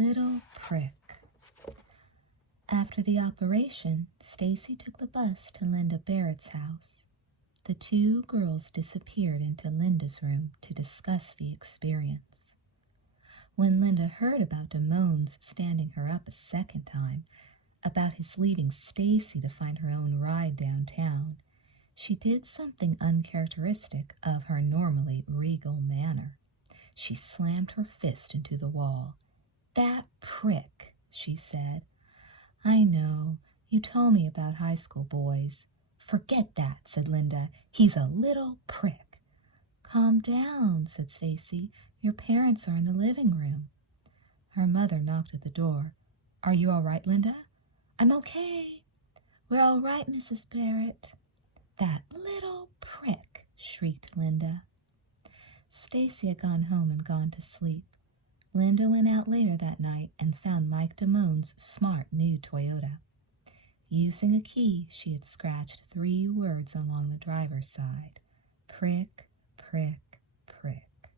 little prick. After the operation, Stacy took the bus to Linda Barrett's house. The two girls disappeared into Linda's room to discuss the experience. When Linda heard about Damone's standing her up a second time, about his leaving Stacy to find her own ride downtown, she did something uncharacteristic of her normally regal manner. She slammed her fist into the wall. "That prick," she said. "I know. You told me about high school boys." "Forget that," said Linda. "He's a little prick." "Calm down," said Stacy. "Your parents are in the living room." Her mother knocked at the door. "Are you all right, Linda?" "I'm okay." "We're all right, Mrs. Barrett." "That little prick," shrieked Linda. Stacy had gone home and gone to sleep. Linda went out later that night and found Mike Damone's smart new Toyota. Using a key, she had scratched 3 words along the driver's side. Prick, prick, prick.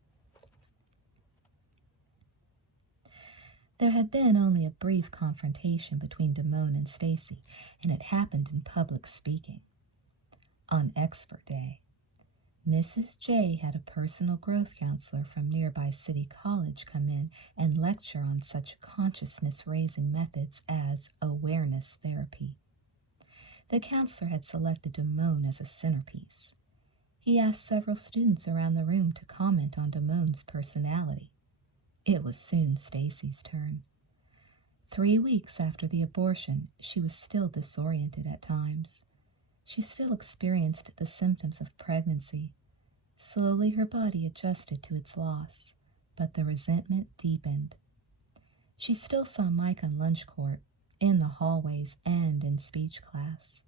There had been only a brief confrontation between Damone and Stacy, and it happened in public speaking. On Expert Day, Mrs. J had a personal growth counselor from nearby City College come in and lecture on such consciousness-raising methods as awareness therapy. The counselor had selected Damone as a centerpiece. He asked several students around the room to comment on Damone's personality. It was soon Stacy's turn. 3 weeks after the abortion, she was still disoriented at times. She still experienced the symptoms of pregnancy. Slowly her body adjusted to its loss, but the resentment deepened. She still saw Mike on lunch court, in the hallways, and in speech class.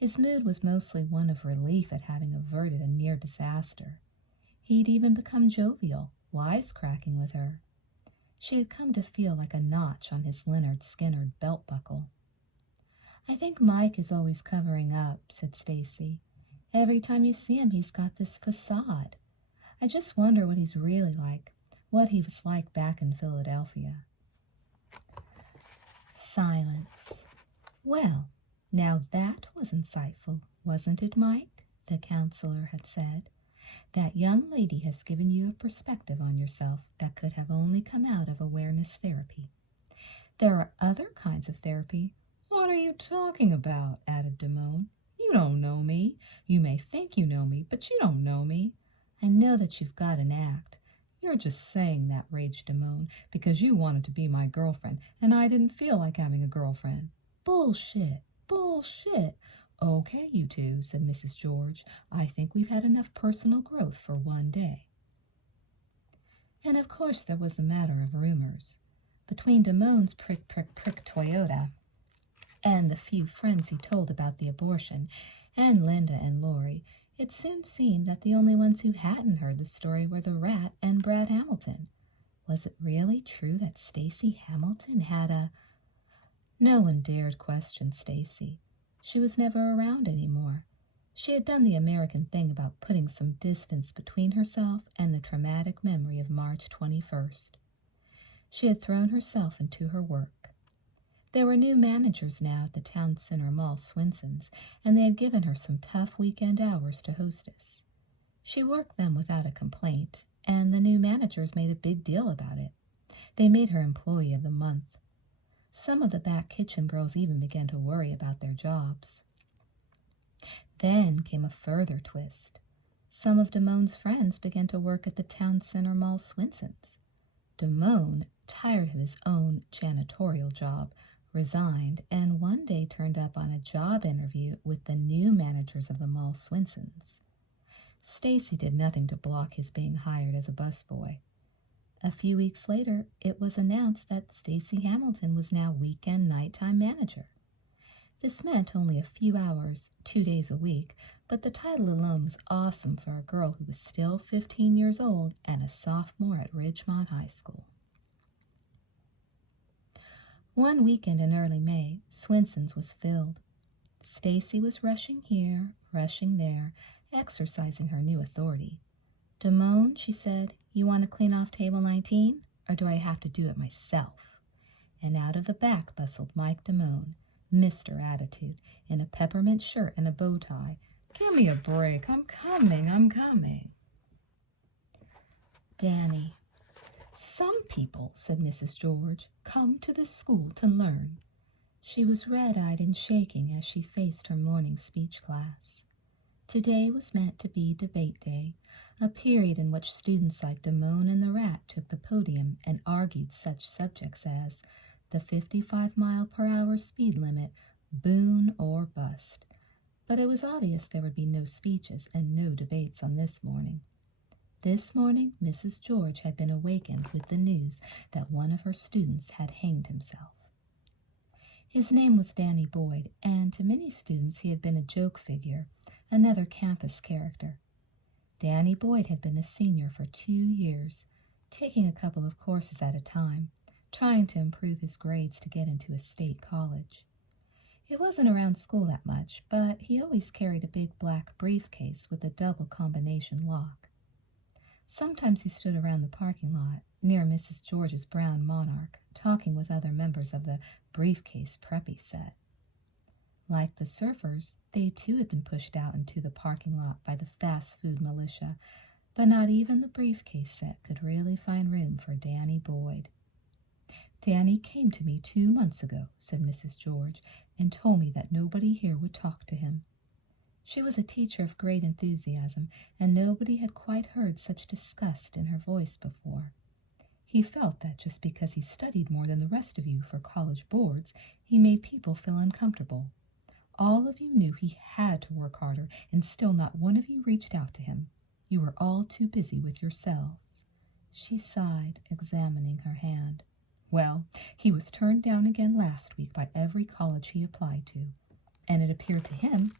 His mood was mostly one of relief at having averted a near disaster. He'd even become jovial, wisecracking with her. She had come to feel like a notch on his Leonard Skinner belt buckle. "I think Mike is always covering up," said Stacy. "Every time you see him, he's got this facade. I just wonder what he's really like, what he was like back in Philadelphia." Silence. "Well, now that was insightful, wasn't it, Mike?" the counselor had said. "That young lady has given you a perspective on yourself that could have only come out of awareness therapy. There are other kinds of therapy." "What are you talking about?" added Damone. "You don't know me. You may think you know me, but you don't know me." "I know that you've got an act." "You're just saying that," raged Damone, "because you wanted to be my girlfriend, and I didn't feel like having a girlfriend." "Bullshit! Bullshit!" "Okay, you two," said Mrs. George. "I think we've had enough personal growth for one day." And of course there was the matter of rumors. Between Damone's prick Toyota and the few friends he told about the abortion, and Linda and Lori, it soon seemed that the only ones who hadn't heard the story were the Rat and Brad Hamilton. Was it really true that Stacy Hamilton had a... No one dared question Stacy. She was never around anymore. She had done the American thing about putting some distance between herself and the traumatic memory of March 21st. She had thrown herself into her work. There were new managers now at the town center mall, Swinson's, and they had given her some tough weekend hours to hostess. She worked them without a complaint, and the new managers made a big deal about it. They made her Employee of the Month. Some of the back kitchen girls even began to worry about their jobs. Then came a further twist. Some of Damone's friends began to work at the town center mall, Swinson's. Damone, tired of his own janitorial job, resigned, and one day turned up on a job interview with the new managers of the mall, Swinson's. Stacy did nothing to block his being hired as a busboy. A few weeks later, it was announced that Stacy Hamilton was now weekend nighttime manager. This meant only a few hours, 2 days a week, but the title alone was awesome for a girl who was still 15 years old and a sophomore at Ridgemont High School. One weekend in early May, Swinson's was filled. Stacy was rushing here, rushing there, exercising her new authority. "Damone," she said, "you want to clean off table 19, or do I have to do it myself?" and out of the back bustled Mike Damone, Mr. Attitude, in a peppermint shirt and a bow tie. "Give me a break. I'm coming. Danny. "Some people," said Mrs. George, "come to this school to learn." She was red-eyed and shaking as she faced her morning speech class. Today was meant to be debate day, a period in which students like Damone and the Rat took the podium and argued such subjects as the 55-mile-per-hour speed limit, boon or bust. But it was obvious there would be no speeches and no debates on this morning. This morning, Mrs. George had been awakened with the news that one of her students had hanged himself. His name was Danny Boyd, and to many students he had been a joke figure, another campus character. Danny Boyd had been a senior for 2 years, taking a couple of courses at a time, trying to improve his grades to get into a state college. It wasn't around school that much, but he always carried a big black briefcase with a double combination lock. Sometimes he stood around the parking lot, near Mrs. George's brown Monarch, talking with other members of the briefcase preppy set. Like the surfers, they too had been pushed out into the parking lot by the fast food militia, but not even the briefcase set could really find room for Danny Boyd. "Danny came to me 2 months ago," said Mrs. George, "and told me that nobody here would talk to him." She was a teacher of great enthusiasm, and nobody had quite heard such disgust in her voice before. He felt that just because he studied more than the rest of you for college boards, he made people feel uncomfortable. All of you knew he had to work harder, and still not one of you reached out to him. You were all too busy with yourselves. She sighed, examining her hand. "Well, he was turned down again last week by every college he applied to, and it appeared to him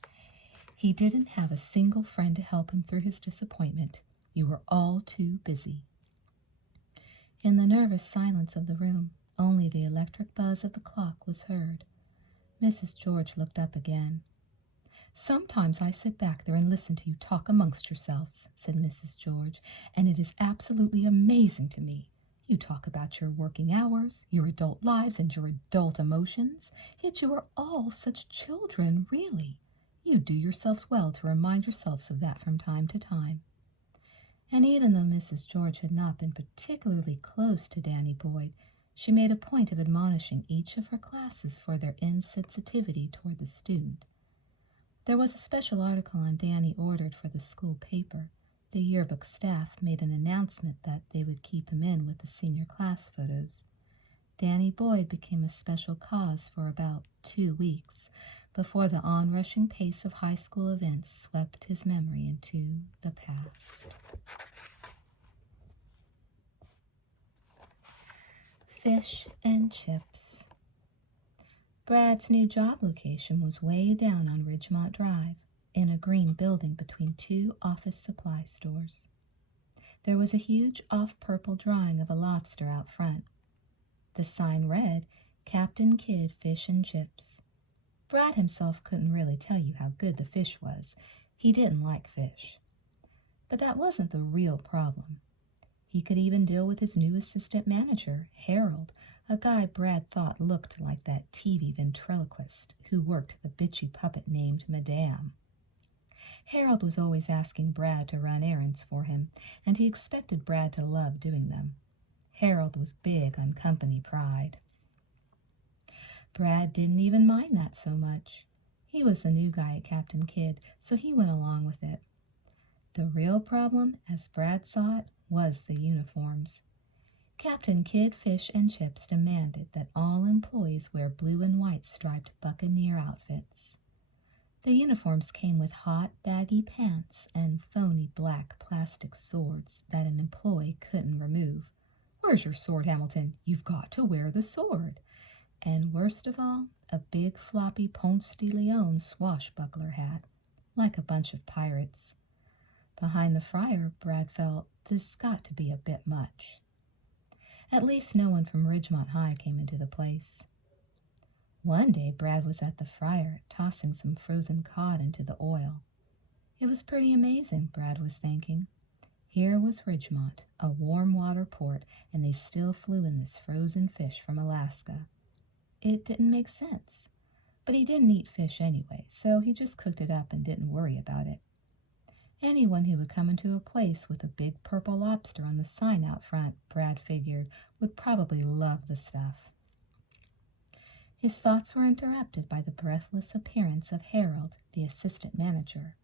he didn't have a single friend to help him through his disappointment. You were all too busy." In the nervous silence of the room, only the electric buzz of the clock was heard. Mrs. George looked up again. "Sometimes I sit back there and listen to you talk amongst yourselves," said Mrs. George, "and it is absolutely amazing to me. You talk about your working hours, your adult lives, and your adult emotions, yet you are all such children, really. You do yourselves well to remind yourselves of that from time to time." And even though Mrs. George had not been particularly close to Danny Boyd, she made a point of admonishing each of her classes for their insensitivity toward the student. There was a special article on Danny ordered for the school paper. The yearbook staff made an announcement that they would keep him in with the senior class photos. Danny Boyd became a special cause for about 2 weeks, before the onrushing pace of high school events swept his memory into the past. Fish and chips. Brad's new job location was way down on Ridgemont Drive, in a green building between 2 office supply stores. There was a huge off-purple drawing of a lobster out front. The sign read, "Captain Kidd Fish and Chips." Brad himself couldn't really tell you how good the fish was. He didn't like fish. But that wasn't the real problem. He could even deal with his new assistant manager, Harold, a guy Brad thought looked like that TV ventriloquist who worked the bitchy puppet named Madame. Harold was always asking Brad to run errands for him, and he expected Brad to love doing them. Harold was big on company pride. Brad didn't even mind that so much. He was the new guy at Captain Kidd, so he went along with it. The real problem, as Brad saw it, was the uniforms. Captain Kidd Fish and Chips demanded that all employees wear blue and white striped buccaneer outfits. The uniforms came with hot, baggy pants and phony black plastic swords that an employee couldn't remove. "Where's your sword, Hamilton? You've got to wear the sword." And worst of all, a big floppy Ponce de Leon swashbuckler hat, like a bunch of pirates. Behind the fryer, Brad felt this got to be a bit much. At least no one from Ridgemont High came into the place. One day Brad was at the fryer, tossing some frozen cod into the oil. It was pretty amazing, Brad was thinking. Here was Ridgemont, a warm water port, and they still flew in this frozen fish from Alaska. It didn't make sense. But he didn't eat fish anyway, so he just cooked it up and didn't worry about it. Anyone who would come into a place with a big purple lobster on the sign out front, Brad figured, would probably love the stuff. His thoughts were interrupted by the breathless appearance of Harold, the assistant manager.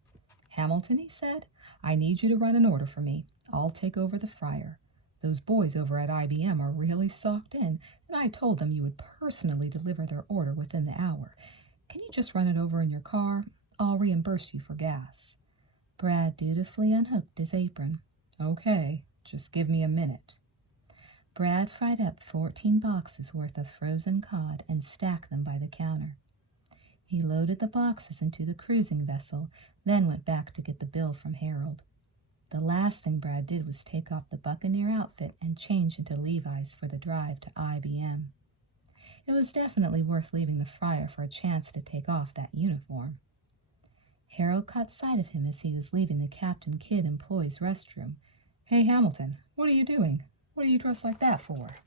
"Hamilton," he said, "I need you to run an order for me. I'll take over the fryer. Those boys over at IBM are really socked in, and I told them you would personally deliver their order within the hour. Can you just run it over in your car? I'll reimburse you for gas." Brad dutifully unhooked his apron. "Okay, just give me a minute." Brad fried up 14 boxes worth of frozen cod and stacked them by the counter. He loaded the boxes into the cruising vessel, then went back to get the bill from Harold. The last thing Brad did was take off the Buccaneer outfit and change into Levi's for the drive to IBM. It was definitely worth leaving the fryer for a chance to take off that uniform. Harold caught sight of him as he was leaving the Captain Kidd employee's restroom. "Hey, Hamilton, what are you doing? What are you dressed like that for?"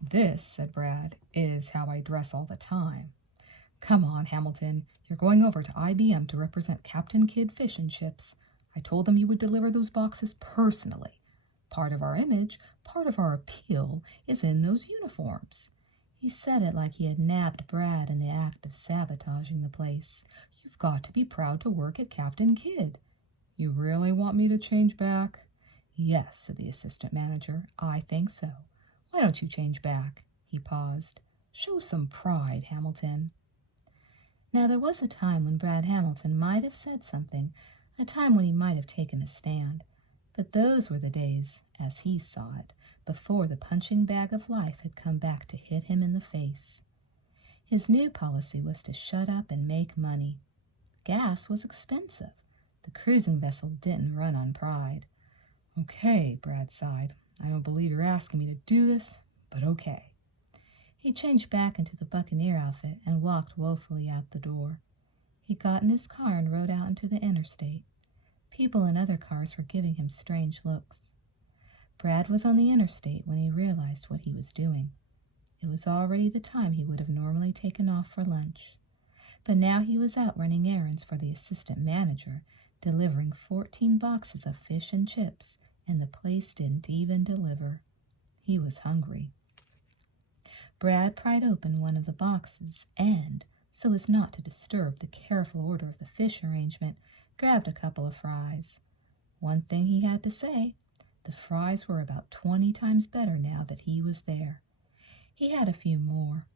"This," said Brad, "is how I dress all the time." "Come on, Hamilton. You're going over to IBM to represent Captain Kidd Fish and Chips. I told them you would deliver those boxes personally. Part of our image, part of our appeal, is in those uniforms." He said it like he had nabbed Brad in the act of sabotaging the place. "You've got to be proud to work at Captain Kidd." "You really want me to change back?" "Yes," said the assistant manager. "I think so. Why don't you change back?" He paused. "Show some pride, Hamilton." Now, there was a time when Brad Hamilton might have said something, a time when he might have taken a stand. But those were the days, as he saw it, before the punching bag of life had come back to hit him in the face. His new policy was to shut up and make money. Gas was expensive. The cruising vessel didn't run on pride. "Okay," Brad sighed. "I don't believe you're asking me to do this, but okay." He changed back into the Buccaneer outfit and walked woefully out the door. He got in his car and rode out into the interstate. People in other cars were giving him strange looks. Brad was on the interstate when he realized what he was doing. It was already the time he would have normally taken off for lunch. But now he was out running errands for the assistant manager, delivering 14 boxes of fish and chips, and the place didn't even deliver. He was hungry. Brad pried open one of the boxes and, so as not to disturb the careful order of the fish arrangement, grabbed a couple of fries. One thing he had to say, the fries were about 20 times better now that he was there. He had a few more.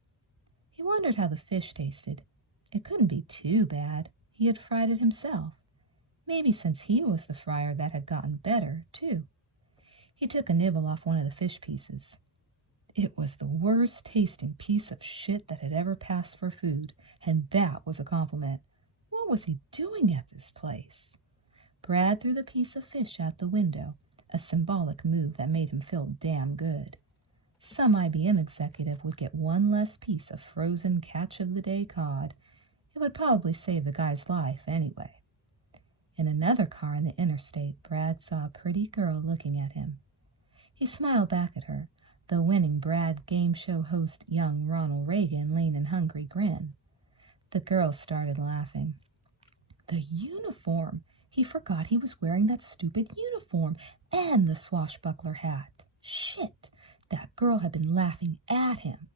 He wondered how the fish tasted. It couldn't be too bad. He had fried it himself. Maybe since he was the fryer that had gotten better, too. He took a nibble off one of the fish pieces. It was the worst tasting piece of shit that had ever passed for food, and that was a compliment. What was he doing at this place? Brad threw the piece of fish out the window, a symbolic move that made him feel damn good. Some IBM executive would get one less piece of frozen catch-of-the-day cod. It would probably save the guy's life anyway. In another car in the interstate, Brad saw a pretty girl looking at him. He smiled back at her, the winning Brad game show host young Ronald Reagan lean and hungry grin. The girl started laughing. The uniform! He forgot he was wearing that stupid uniform and the swashbuckler hat. Shit! That girl had been laughing at him.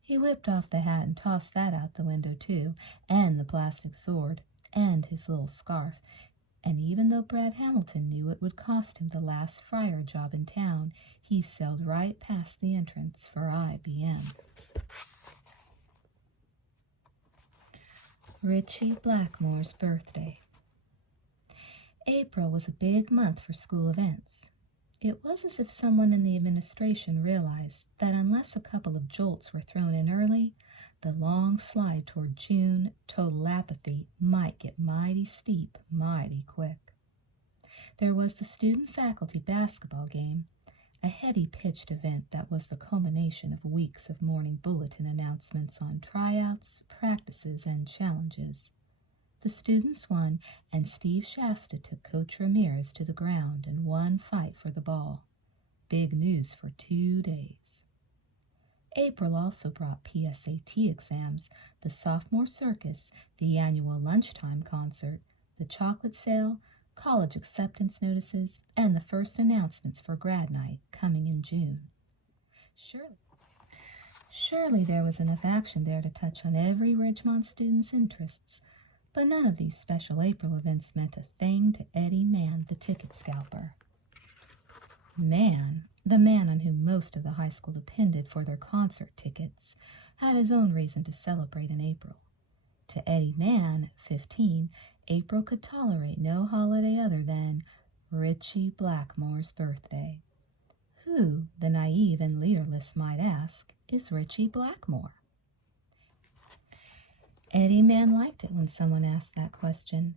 He whipped off the hat and tossed that out the window too, and the plastic sword, and his little scarf. And even though Brad Hamilton knew it would cost him the last fryer job in town, he sailed right past the entrance for IBM. Richie Blackmore's birthday. April was a big month for school events. It was as if someone in the administration realized that unless a couple of jolts were thrown in early, the long slide toward June total apathy might get mighty steep mighty quick. There was the student-faculty basketball game, a heady-pitched event that was the culmination of weeks of morning bulletin announcements on tryouts, practices, and challenges. The students won, and Steve Shasta took Coach Ramirez to the ground in one fight for the ball. Big news for 2 days. April also brought PSAT exams, the sophomore circus, the annual lunchtime concert, the chocolate sale, college acceptance notices, and the first announcements for grad night coming in June. Surely there was enough action there to touch on every Ridgemont student's interests, but none of these special April events meant a thing to Eddie Mann, the ticket scalper. Mann, the man on whom most of the high school depended for their concert tickets, had his own reason to celebrate in April. To Eddie Mann, 15, April could tolerate no holiday other than Richie Blackmore's birthday. Who, the naive and leaderless might ask, is Richie Blackmore? Eddie Mann liked it when someone asked that question.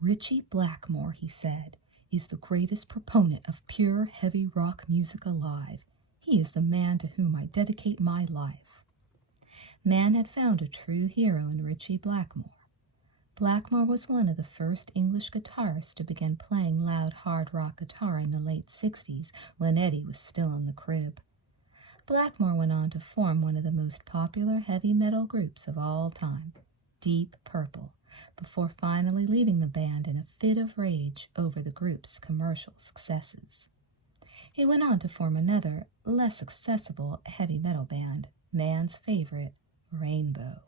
Richie Blackmore, he said, is the greatest proponent of pure heavy rock music alive. He is the man to whom I dedicate my life. Mann had found a true hero in Richie Blackmore. Blackmore was one of the first English guitarists to begin playing loud hard rock guitar in the late 60s when Eddie was still in the crib. Blackmore went on to form one of the most popular heavy metal groups of all time, Deep Purple, before finally leaving the band in a fit of rage over the group's commercial successes. He went on to form another, less accessible heavy metal band, Mann's favorite, Rainbow.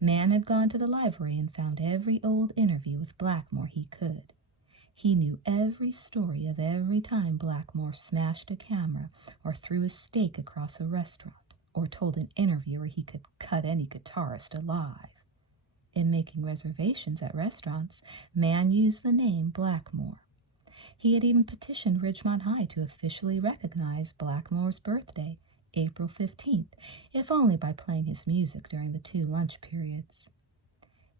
Mann had gone to the library and found every old interview with Blackmore he could. He knew every story of every time Blackmore smashed a camera or threw a steak across a restaurant or told an interviewer he could cut any guitarist alive. In making reservations at restaurants, Mann used the name Blackmore. He had even petitioned Ridgemont High to officially recognize Blackmore's birthday, April 15th, if only by playing his music during the 2 lunch periods.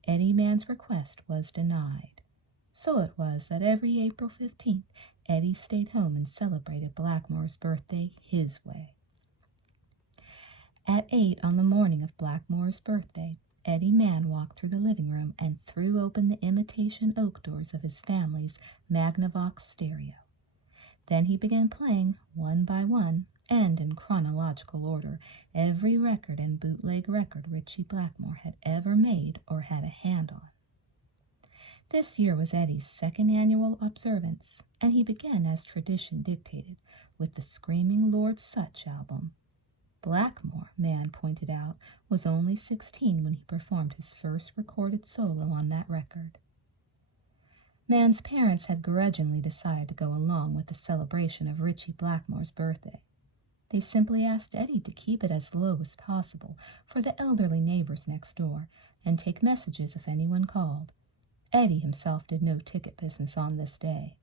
Eddie Mann's request was denied. So it was that every April 15th, Eddie stayed home and celebrated Blackmore's birthday his way. At 8 on the morning of Blackmore's birthday, Eddie Mann walked through the living room and threw open the imitation oak doors of his family's Magnavox stereo. Then he began playing, one by one, and in chronological order, every record and bootleg record Richie Blackmore had ever made or had a hand on. This year was Eddie's 2nd annual observance, and he began as tradition dictated with the Screaming Lord Sutch album. Blackmore, Mann pointed out, was only 16 when he performed his first recorded solo on that record. Mann's parents had grudgingly decided to go along with the celebration of Richie Blackmore's birthday. They simply asked Eddie to keep it as low as possible for the elderly neighbors next door and take messages if anyone called. Eddie himself did no ticket business on this day.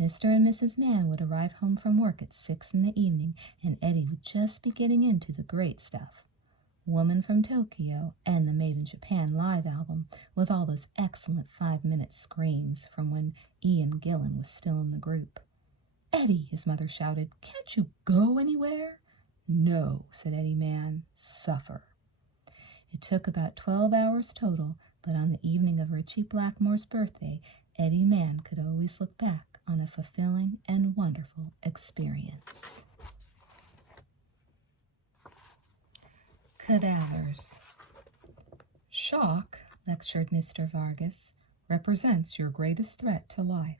Mr. and Mrs. Mann would arrive home from work at 6 in the evening, and Eddie would just be getting into the great stuff. Woman from Tokyo and the Made in Japan live album with all those excellent 5-minute screams from when Ian Gillan was still in the group. Eddie, his mother shouted, can't you go anywhere? No, said Eddie Mann, suffer. It took about 12 hours total, but on the evening of Richie Blackmore's birthday, Eddie Mann could always look back on a fulfilling and wonderful experience. Cadavers. Shock, lectured Mr. Vargas, represents your greatest threat to life.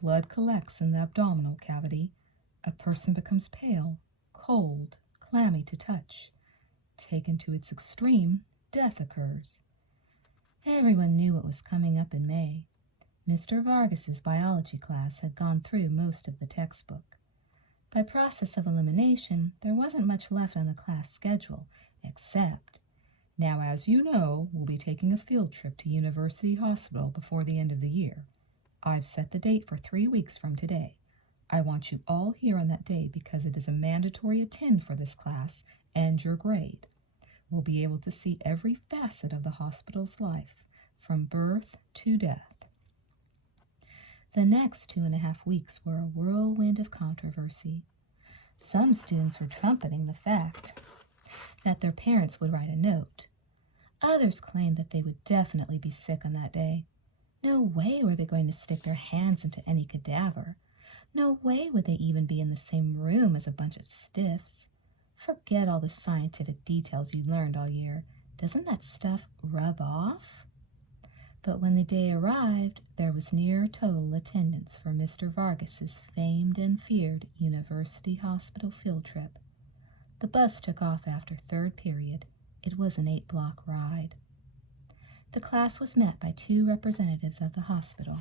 Blood collects in the abdominal cavity. A person becomes pale, cold, clammy to touch. Taken to its extreme, death occurs. Everyone knew it was coming up in May. Mr. Vargas's biology class had gone through most of the textbook. By process of elimination, there wasn't much left on the class schedule, except, now as you know, we'll be taking a field trip to University Hospital before the end of the year. I've set the date for 3 weeks from today. I want you all here on that day because it is a mandatory attend for this class and your grade. We'll be able to see every facet of the hospital's life, from birth to death. The next 2.5 weeks were a whirlwind of controversy. Some students were trumpeting the fact that their parents would write a note. Others claimed that they would definitely be sick on that day. No way were they going to stick their hands into any cadaver. No way would they even be in the same room as a bunch of stiffs. Forget all the scientific details you learned all year. Doesn't that stuff rub off? But when the day arrived, there was near total attendance for Mr. Vargas's famed and feared University Hospital field trip. The bus took off after third period. It was an 8-block ride. The class was met by 2 representatives of the hospital.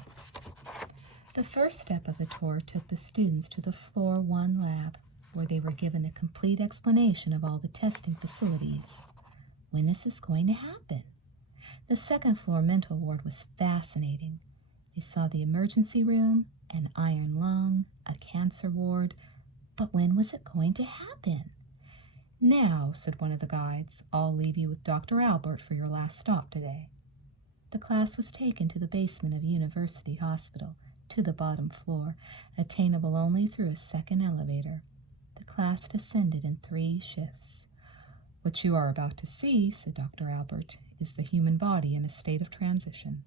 The first step of the tour took the students to the Floor 1 lab, where they were given a complete explanation of all the testing facilities. When is this going to happen? The second-floor mental ward was fascinating. They saw the emergency room, an iron lung, a cancer ward, but when was it going to happen? Now, said one of the guides, I'll leave you with Dr. Albert for your last stop today. The class was taken to the basement of University Hospital, to the bottom floor, attainable only through a second elevator. The class descended in 3 shifts. What you are about to see, said Dr. Albert, is the human body in a state of transition.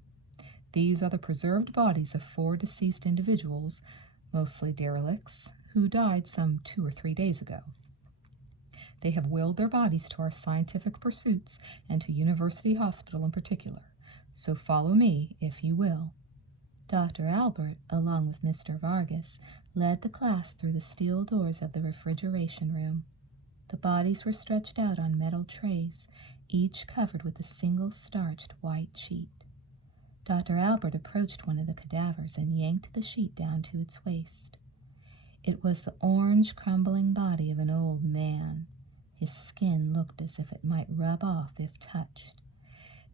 These are the preserved bodies of 4 deceased individuals, mostly derelicts, who died some 2 or 3 days ago. They have willed their bodies to our scientific pursuits and to University Hospital in particular. So follow me, if you will. Dr. Albert, along with Mr. Vargas, led the class through the steel doors of the refrigeration room. The bodies were stretched out on metal trays, each covered with a single starched white sheet. Dr. Albert approached one of the cadavers and yanked the sheet down to its waist. It was the orange, crumbling body of an old man. His skin looked as if it might rub off if touched.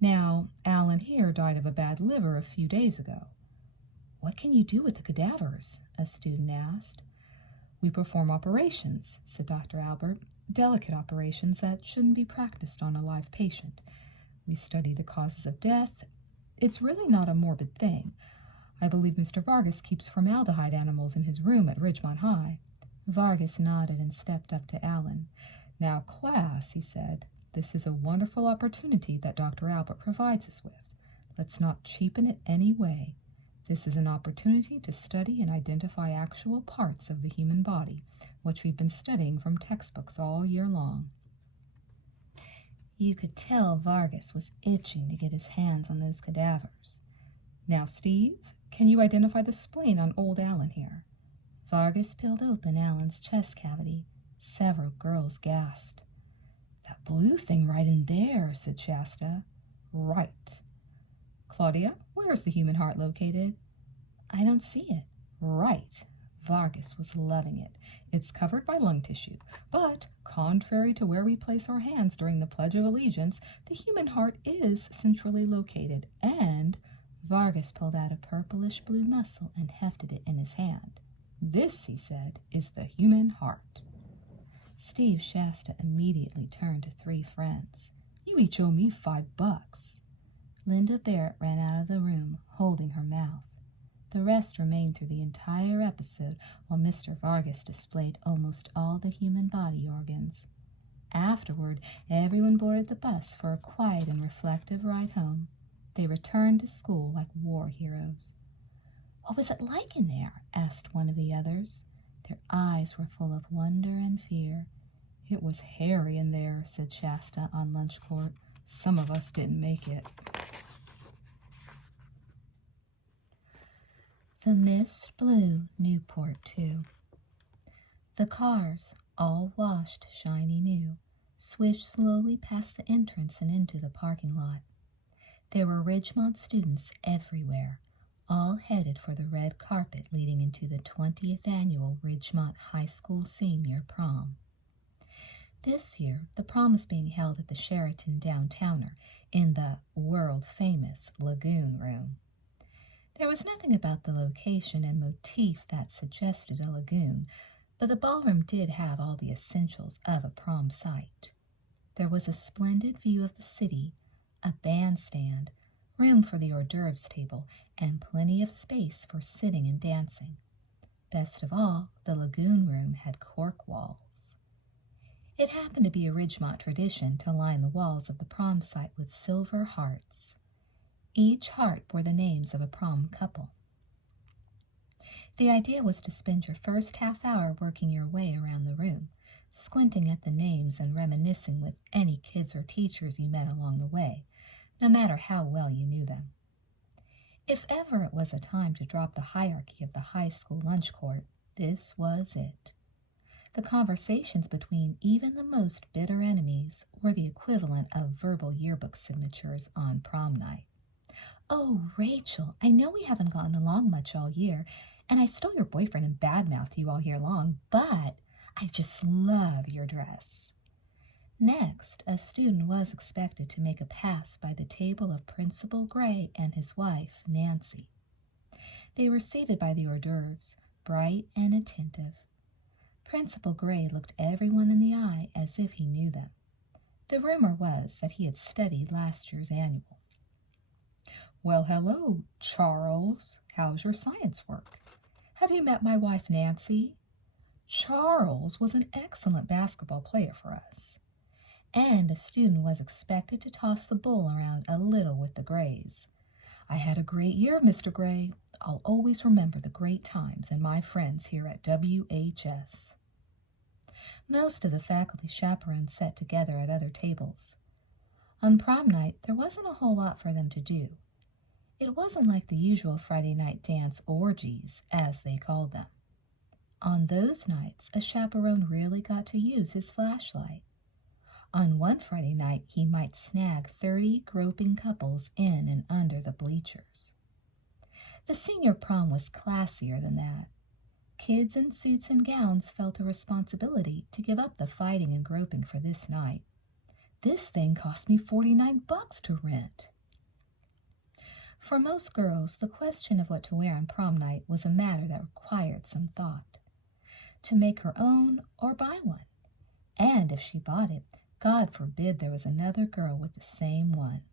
Now, Alan here died of a bad liver a few days ago. What can you do with the cadavers? A student asked. We perform operations, said Dr. Albert, delicate operations that shouldn't be practiced on a live patient. We study the causes of death. It's really not a morbid thing. I believe Mr. Vargas keeps formaldehyde animals in his room at Ridgemont High. Vargas nodded and stepped up to Alan. Now, class, he said, this is a wonderful opportunity that Dr. Albert provides us with. Let's not cheapen it any way. This is an opportunity to study and identify actual parts of the human body, which we've been studying from textbooks all year long. You could tell Vargas was itching to get his hands on those cadavers. Now, Steve, can you identify the spleen on old Alan here? Vargas peeled open Alan's chest cavity. Several girls gasped. That blue thing right in there, said Shasta. Right. Claudia, where is the human heart located? I don't see it. Right. Vargas was loving it. It's covered by lung tissue, but, contrary to where we place our hands during the Pledge of Allegiance, the human heart is centrally located, and Vargas pulled out a purplish blue muscle and hefted it in his hand. This, he said, is the human heart. Steve Shasta immediately turned to 3 friends. You each owe me $5. Linda Barrett ran out of the room, holding her mouth. The rest remained through the entire episode while Mr. Vargas displayed almost all the human body organs. Afterward, everyone boarded the bus for a quiet and reflective ride home. They returned to school like war heroes. What was it like in there? Asked one of the others. Their eyes were full of wonder and fear. It was hairy in there, said Shasta on lunch court. Some of us didn't make it. The mist blew Newport too. The cars, all washed shiny new, swished slowly past the entrance and into the parking lot. There were Ridgemont students everywhere, all headed for the red carpet leading into the 20th annual Ridgemont High School Senior Prom. This year, the prom is being held at the Sheraton Downtowner in the world-famous Lagoon Room. There was nothing about the location and motif that suggested a lagoon, but the ballroom did have all the essentials of a prom site. There was a splendid view of the city, a bandstand, room for the hors d'oeuvres table, and plenty of space for sitting and dancing. Best of all, the lagoon room had cork walls. It happened to be a Ridgemont tradition to line the walls of the prom site with silver hearts. Each heart bore the names of a prom couple. The idea was to spend your first half hour working your way around the room, squinting at the names and reminiscing with any kids or teachers you met along the way, no matter how well you knew them. If ever it was a time to drop the hierarchy of the high school lunch court, this was it. The conversations between even the most bitter enemies were the equivalent of verbal yearbook signatures on prom night. "Oh, Rachel, I know we haven't gotten along much all year, and I stole your boyfriend and badmouthed you all year long, but I just love your dress." Next, a student was expected to make a pass by the table of Principal Gray and his wife, Nancy. They were seated by the hors d'oeuvres, bright and attentive. Principal Gray looked everyone in the eye as if he knew them. The rumor was that he had studied last year's annual. "Well, hello, Charles. How's your science work? Have you met my wife, Nancy? Charles was an excellent basketball player for us." And a student was expected to toss the bull around a little with the Grays. "I had a great year, Mr. Gray. I'll always remember the great times and my friends here at WHS." Most of the faculty chaperones sat together at other tables. On prom night, there wasn't a whole lot for them to do. It wasn't like the usual Friday night dance orgies, as they called them. On those nights, a chaperone really got to use his flashlight. On one Friday night, he might snag 30 groping couples in and under the bleachers. The senior prom was classier than that. Kids in suits and gowns felt a responsibility to give up the fighting and groping for this night. "This thing cost me $49 to rent." For most girls, the question of what to wear on prom night was a matter that required some thought. To make her own or buy one. And if she bought it, God forbid there was another girl with the same one.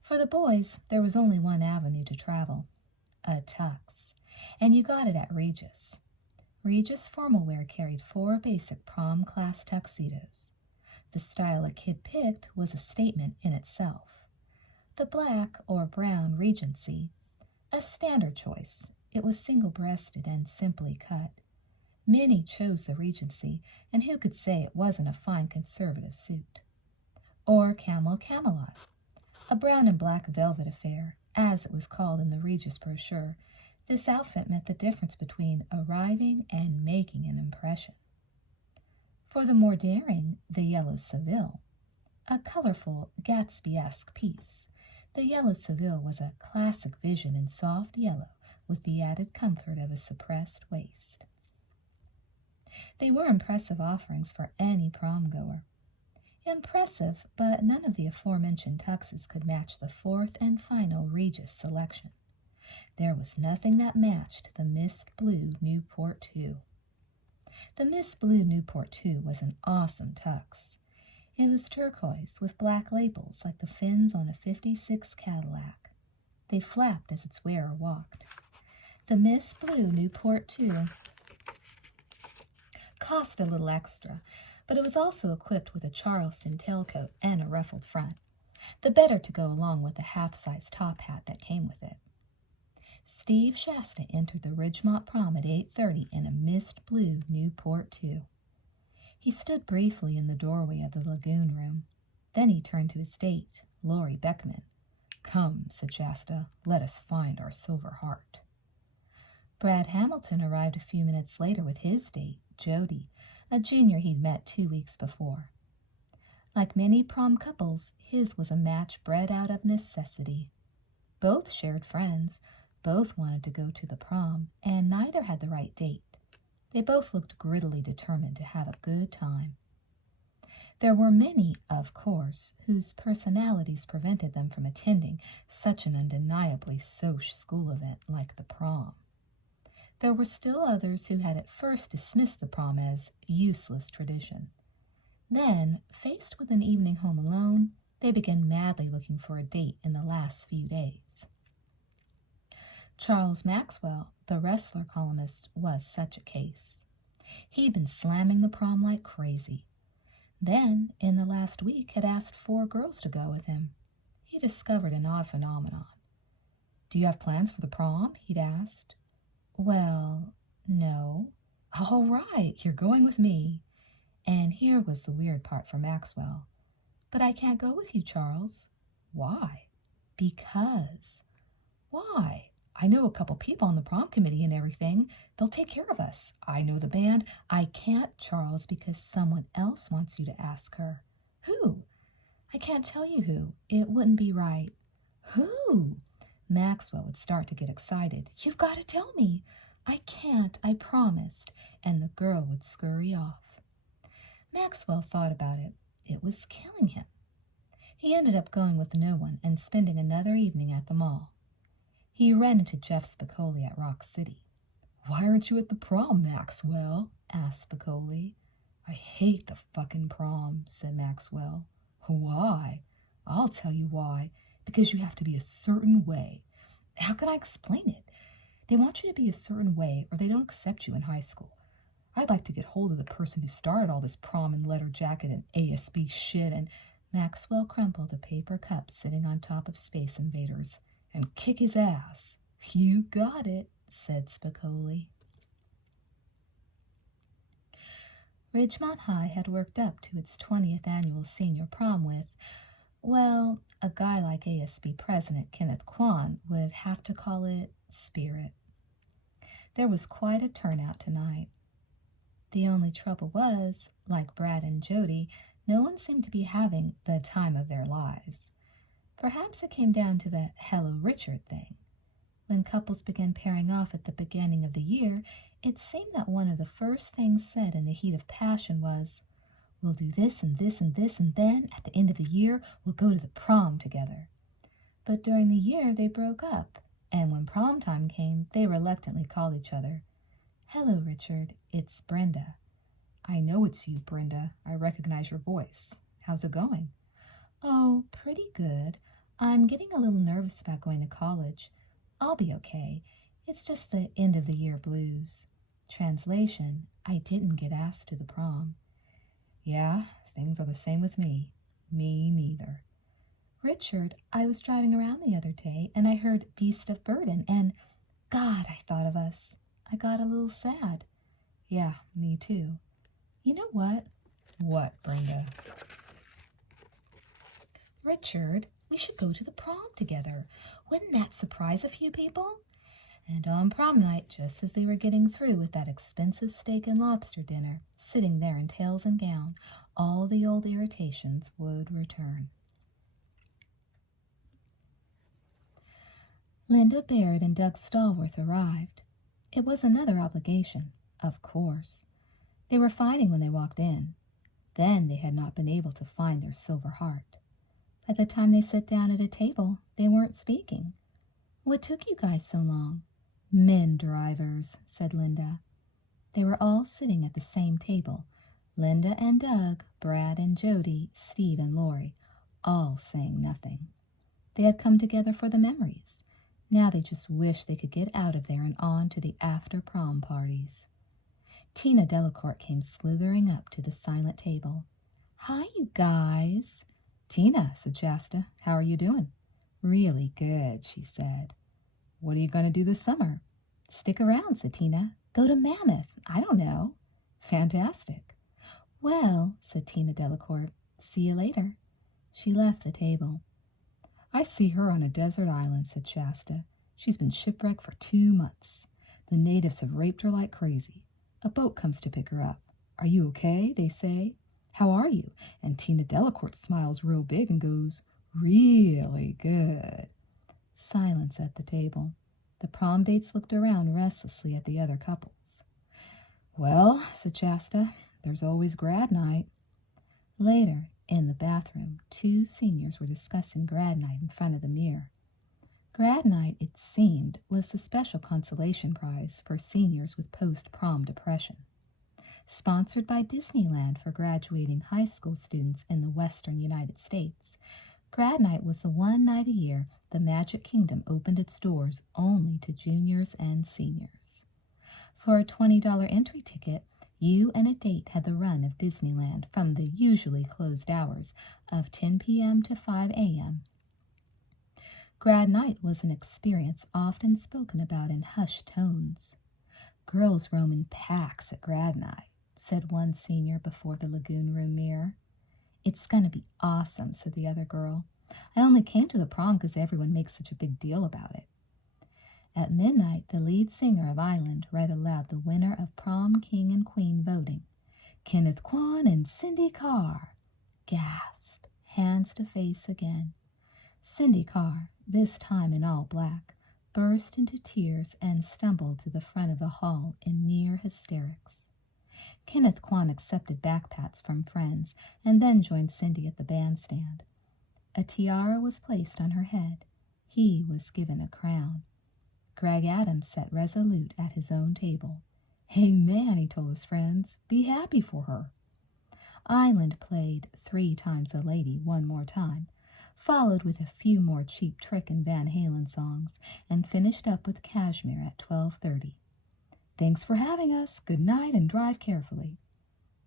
For the boys, there was only one avenue to travel, a tux, and you got it at Regis. Regis formal wear carried 4 basic prom class tuxedos. The style a kid picked was a statement in itself. The black or brown Regency, a standard choice. It was single-breasted and simply cut. Many chose the Regency, and who could say it wasn't a fine conservative suit? Or Camel Camelot, a brown and black velvet affair, as it was called in the Regis brochure. This outfit meant the difference between arriving and making an impression. For the more daring, the yellow Seville, a colorful Gatsby-esque piece. The yellow Seville was a classic vision in soft yellow with the added comfort of a suppressed waist. They were impressive offerings for any prom-goer. Impressive, but none of the aforementioned tuxes could match the 4th and final Regis selection. There was nothing that matched the mist blue Newport II. The mist blue Newport II was an awesome tux. It was turquoise with black labels like the fins on a '56 Cadillac. They flapped as its wearer walked. The mist blue Newport II cost a little extra, but it was also equipped with a Charleston tailcoat and a ruffled front, the better to go along with the half-size top hat that came with it. Steve Shasta entered the Ridgemont prom at 8:30 in a mist blue Newport II. He stood briefly in the doorway of the lagoon room. Then he turned to his date, Lori Beckman. "Come," said Shasta, "let us find our silver heart." Brad Hamilton arrived a few minutes later with his date, Jody, a junior he'd met 2 weeks before. Like many prom couples, his was a match bred out of necessity. Both shared friends, both wanted to go to the prom, and neither had the right date. They both looked grittily determined to have a good time. There were many, of course, whose personalities prevented them from attending such an undeniably social school event like the prom. There were still others who had at first dismissed the prom as useless tradition. Then, faced with an evening home alone, they began madly looking for a date in the last few days. Charles Maxwell, the wrestler columnist, was such a case. He'd been slamming the prom like crazy. Then, in the last week, had asked 4 girls to go with him. He discovered an odd phenomenon. "Do you have plans for the prom?" he'd asked. "Well, no." "All right, you're going with me." And here was the weird part for Maxwell. "But I can't go with you, Charles." "Why?" "Because." "Why?" "I know a couple people on the prom committee and everything. They'll take care of us. I know the band." "I can't, Charles, because someone else wants you to ask her." "Who?" "I can't tell you who. It wouldn't be right." "Who?" Maxwell would start to get excited. "You've got to tell me." "I can't, I promised." And the girl would scurry off. Maxwell thought about it. It was killing him. He ended up going with no one and spending another evening at the mall. He ran into Jeff Spicoli at Rock City. "Why aren't you at the prom, Maxwell?" asked Spicoli. "I hate the fucking prom," said Maxwell. "Why?" "I'll tell you why. Because you have to be a certain way." "How can I explain it? They want you to be a certain way or they don't accept you in high school. I'd like to get hold of the person who started all this prom and letter jacket and ASB shit," and Maxwell crumpled a paper cup sitting on top of Space Invaders, "and kick his ass." "You got it," said Spicoli. Ridgemont High had worked up to its 20th annual senior prom with, well, a guy like ASB President Kenneth Kwan would have to call it spirit. There was quite a turnout tonight. The only trouble was, like Brad and Jody, no one seemed to be having the time of their lives. Perhaps it came down to the "Hello, Richard" thing. When couples began pairing off at the beginning of the year, it seemed that one of the first things said in the heat of passion was, "We'll do this and this and this, and then, at the end of the year, we'll go to the prom together." But during the year, they broke up, and when prom time came, they reluctantly called each other. "Hello, Richard, it's Brenda." "I know it's you, Brenda. I recognize your voice. How's it going?" "Oh, pretty good. I'm getting a little nervous about going to college. I'll be okay. It's just the end of the year blues." Translation: I didn't get asked to the prom. "Yeah, things are the same with me. Me neither." "Richard, I was driving around the other day and I heard Beast of Burden and, God, I thought of us. I got a little sad." "Yeah, me too." "You know what?" "What, Brenda?" "Richard, we should go to the prom together. Wouldn't that surprise a few people?" And on prom night, just as they were getting through with that expensive steak and lobster dinner, sitting there in tails and gown, all the old irritations would return. Linda Baird and Doug Stallworth arrived. It was another obligation, of course. They were fighting when they walked in. Then they had not been able to find their silver heart. By the time they sat down at a table, they weren't speaking. "What took you guys so long?" "Men drivers," said Linda. They were all sitting at the same table. Linda and Doug, Brad and Jody, Steve and Lori, all saying nothing. They had come together for the memories. Now they just wished they could get out of there and on to the after-prom parties. Tina Delacourt came slithering up to the silent table. "Hi, you guys." "Tina," said Shasta, "how are you doing?" "Really good," she said. "What are you going to do this summer?" "Stick around," said Tina. "Go to Mammoth. I don't know." "Fantastic." "Well," said Tina Delacourt, "see you later." She left the table. "I see her on a desert island," said Shasta. "She's been shipwrecked for 2 months. The natives have raped her like crazy. A boat comes to pick her up. 'Are you okay?' they say. 'How are you?' And Tina Delacourt smiles real big and goes, 'Really good.'" Silence at the table. The prom dates looked around restlessly at the other couples. "Well," said Shasta, "there's always grad night." Later, in the bathroom, 2 seniors were discussing grad night in front of the mirror. Grad night, it seemed, was the special consolation prize for seniors with post-prom depression. Sponsored by Disneyland for graduating high school students in the western United States, grad night was the one night a year the Magic Kingdom opened its doors only to juniors and seniors. For a $20 entry ticket, You and a date had the run of Disneyland from the usually closed hours of 10 p.m. to 5 a.m. Grad night was an experience often spoken about in hushed tones. Girls roam in packs at grad night, said one senior before the lagoon room mirror. It's going to be awesome, said the other girl. I only came to the prom because everyone makes such a big deal about it. At midnight, the lead singer of Island read aloud the winner of Prom King and Queen voting. Kenneth Kwan and Cindy Carr. Gasp, hands to face again. Cindy Carr, this time in all black, burst into tears and stumbled to the front of the hall in near hysterics. Kenneth Kwan accepted backpats from friends and then joined Cindy at the bandstand. A tiara was placed on her head. He was given a crown. Greg Adams sat resolute at his own table. Hey man, he told his friends, be happy for her. Island played 3 Times a Lady one more time, followed with a few more Cheap Trick and Van Halen songs, and finished up with Cashmere at 12:30. Thanks for having us. Good night and drive carefully.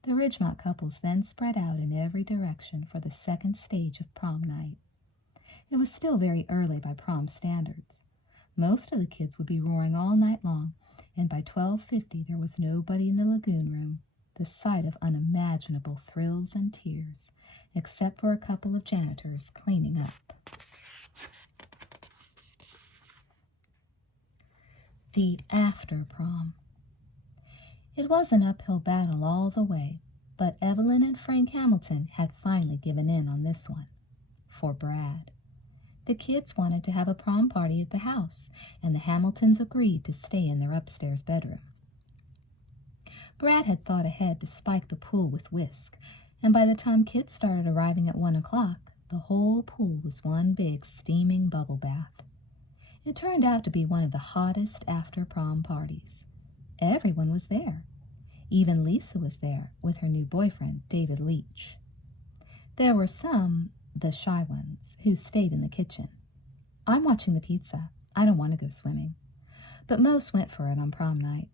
The Ridgemont couples then spread out in every direction for the second stage of prom night. It was still very early by prom standards. Most of the kids would be roaring all night long, and by 12:50 there was nobody in the lagoon room, the sight of unimaginable thrills and tears, except for a couple of janitors cleaning up. The after prom. It was an uphill battle all the way, but Evelyn and Frank Hamilton had finally given in on this one. For Brad. The kids wanted to have a prom party at the house, and the Hamiltons agreed to stay in their upstairs bedroom. Brad had thought ahead to spike the pool with whisk, and by the time kids started arriving at 1 o'clock, the whole pool was one big steaming bubble bath. It turned out to be one of the hottest after-prom parties. Everyone was there. Even Lisa was there with her new boyfriend, David Leach. There were some, the shy ones, who stayed in the kitchen. I'm watching the pizza. I don't want to go swimming. But most went for it on prom night.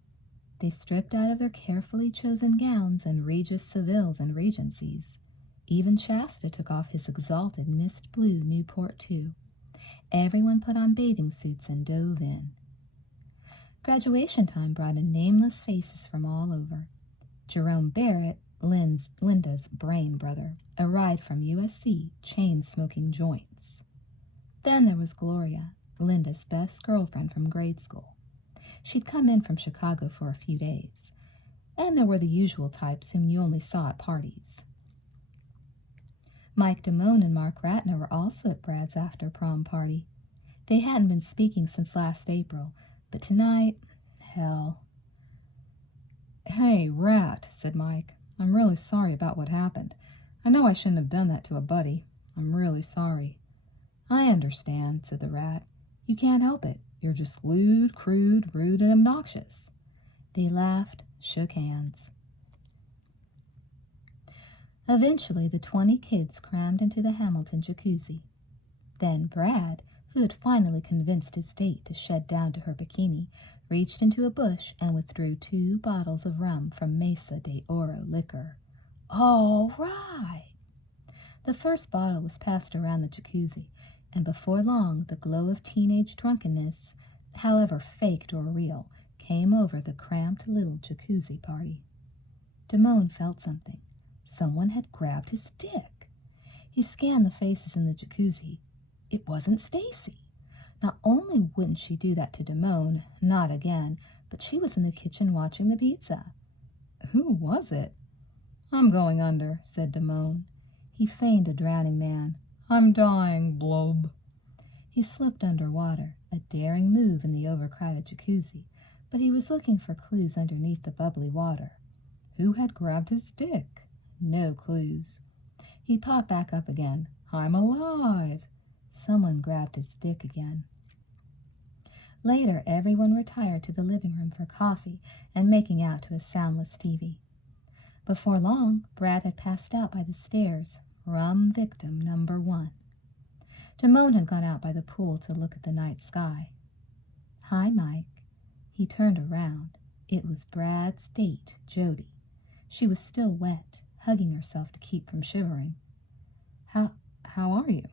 They stripped out of their carefully chosen gowns and Regis Sevilles and Regencies. Even Shasta took off his exalted mist blue Newport too. Everyone put on bathing suits and dove in. Graduation time brought in nameless faces from all over. Jerome Barrett, Linda's brain brother, arrived from USC, chain-smoking joints. Then there was Gloria, Linda's best girlfriend from grade school. She'd come in from Chicago for a few days. And there were the usual types whom you only saw at parties. Mike Damone and Mark Ratner were also at Brad's after-prom party. They hadn't been speaking since last April, but tonight, hell. Hey, Rat, said Mike. I'm really sorry about what happened. I know I shouldn't have done that to a buddy. I'm really sorry. I understand, said the Rat. You can't help it. You're just lewd, crude, rude, and obnoxious. They laughed, shook hands. Eventually, the 20 kids crammed into the Hamilton jacuzzi. Then Brad, who had finally convinced his date to shed down to her bikini, reached into a bush and withdrew 2 bottles of rum from Mesa de Oro liquor. All right! The first bottle was passed around the jacuzzi, and before long the glow of teenage drunkenness, however faked or real, came over the cramped little jacuzzi party. Damone felt something. Someone had grabbed his dick. He scanned the faces in the jacuzzi. It wasn't Stacy. Not only wouldn't she do that to Damone, not again, but she was in the kitchen watching the pizza. Who was it? I'm going under, said Damone. He feigned a drowning man. I'm dying, blob. He slipped underwater, a daring move in the overcrowded jacuzzi, but he was looking for clues underneath the bubbly water. Who had grabbed his dick? No clues. He popped back up again. I'm alive. Someone grabbed his dick again. Later, everyone retired to the living room for coffee and making out to a soundless TV. Before long, Brad had passed out by the stairs, rum victim number 1. Damone had gone out by the pool to look at the night sky. Hi, Mike. He turned around. It was Brad's date, Jody. She was still wet, hugging herself to keep from shivering. How are you?"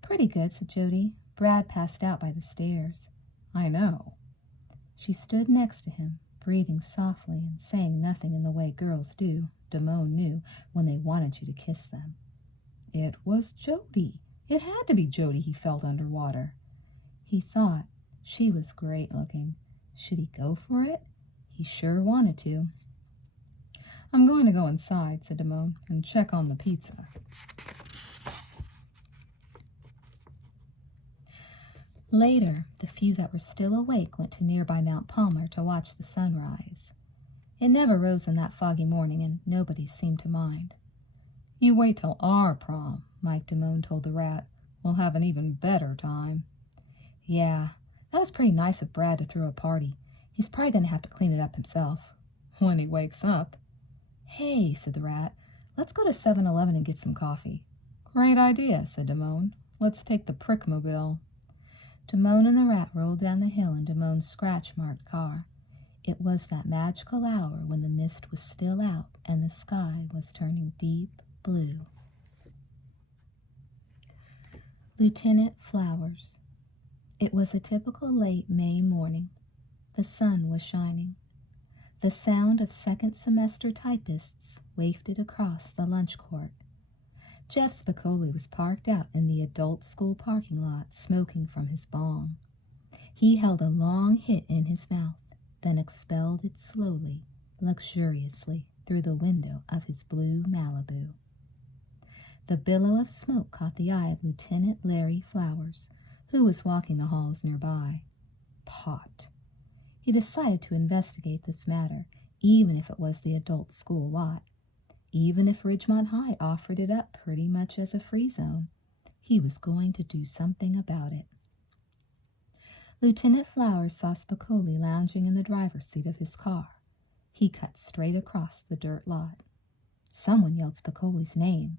"Pretty good," said Jody. "Brad passed out by the stairs." "I know." She stood next to him, breathing softly and saying nothing in the way girls do, Damone knew, when they wanted you to kiss them. It was Jody. It had to be Jody he felt underwater. He thought she was great looking. Should he go for it? He sure wanted to. "I'm going to go inside," said Damone, "and check on the pizza." Later, the few that were still awake went to nearby Mount Palmer to watch the sunrise. It never rose on that foggy morning, and nobody seemed to mind. "You wait till our prom," Mike Damone told the rat. "We'll have an even better time." "Yeah, that was pretty nice of Brad to throw a party. He's probably going to have to clean it up himself." "When he wakes up." "Hey," said the rat, "let's go to 7-Eleven and get some coffee." "Great idea," said Damone. "Let's take the Prickmobile." Damone and the rat rolled down the hill in Damone's scratch-marked car. It was that magical hour when the mist was still out and the sky was turning deep blue. Lieutenant Flowers. It was a typical late May morning. The sun was shining. The sound of second-semester typists wafted across the lunch court. Jeff Spicoli was parked out in the adult school parking lot, smoking from his bong. He held a long hit in his mouth, then expelled it slowly, luxuriously, through the window of his blue Malibu. The billow of smoke caught the eye of Lieutenant Larry Flowers, who was walking the halls nearby. Pot. He decided to investigate this matter, even if it was the adult school lot. Even if Ridgemont High offered it up pretty much as a free zone, he was going to do something about it. Lieutenant Flowers saw Spicoli lounging in the driver's seat of his car. He cut straight across the dirt lot. Someone yelled Spicoli's name.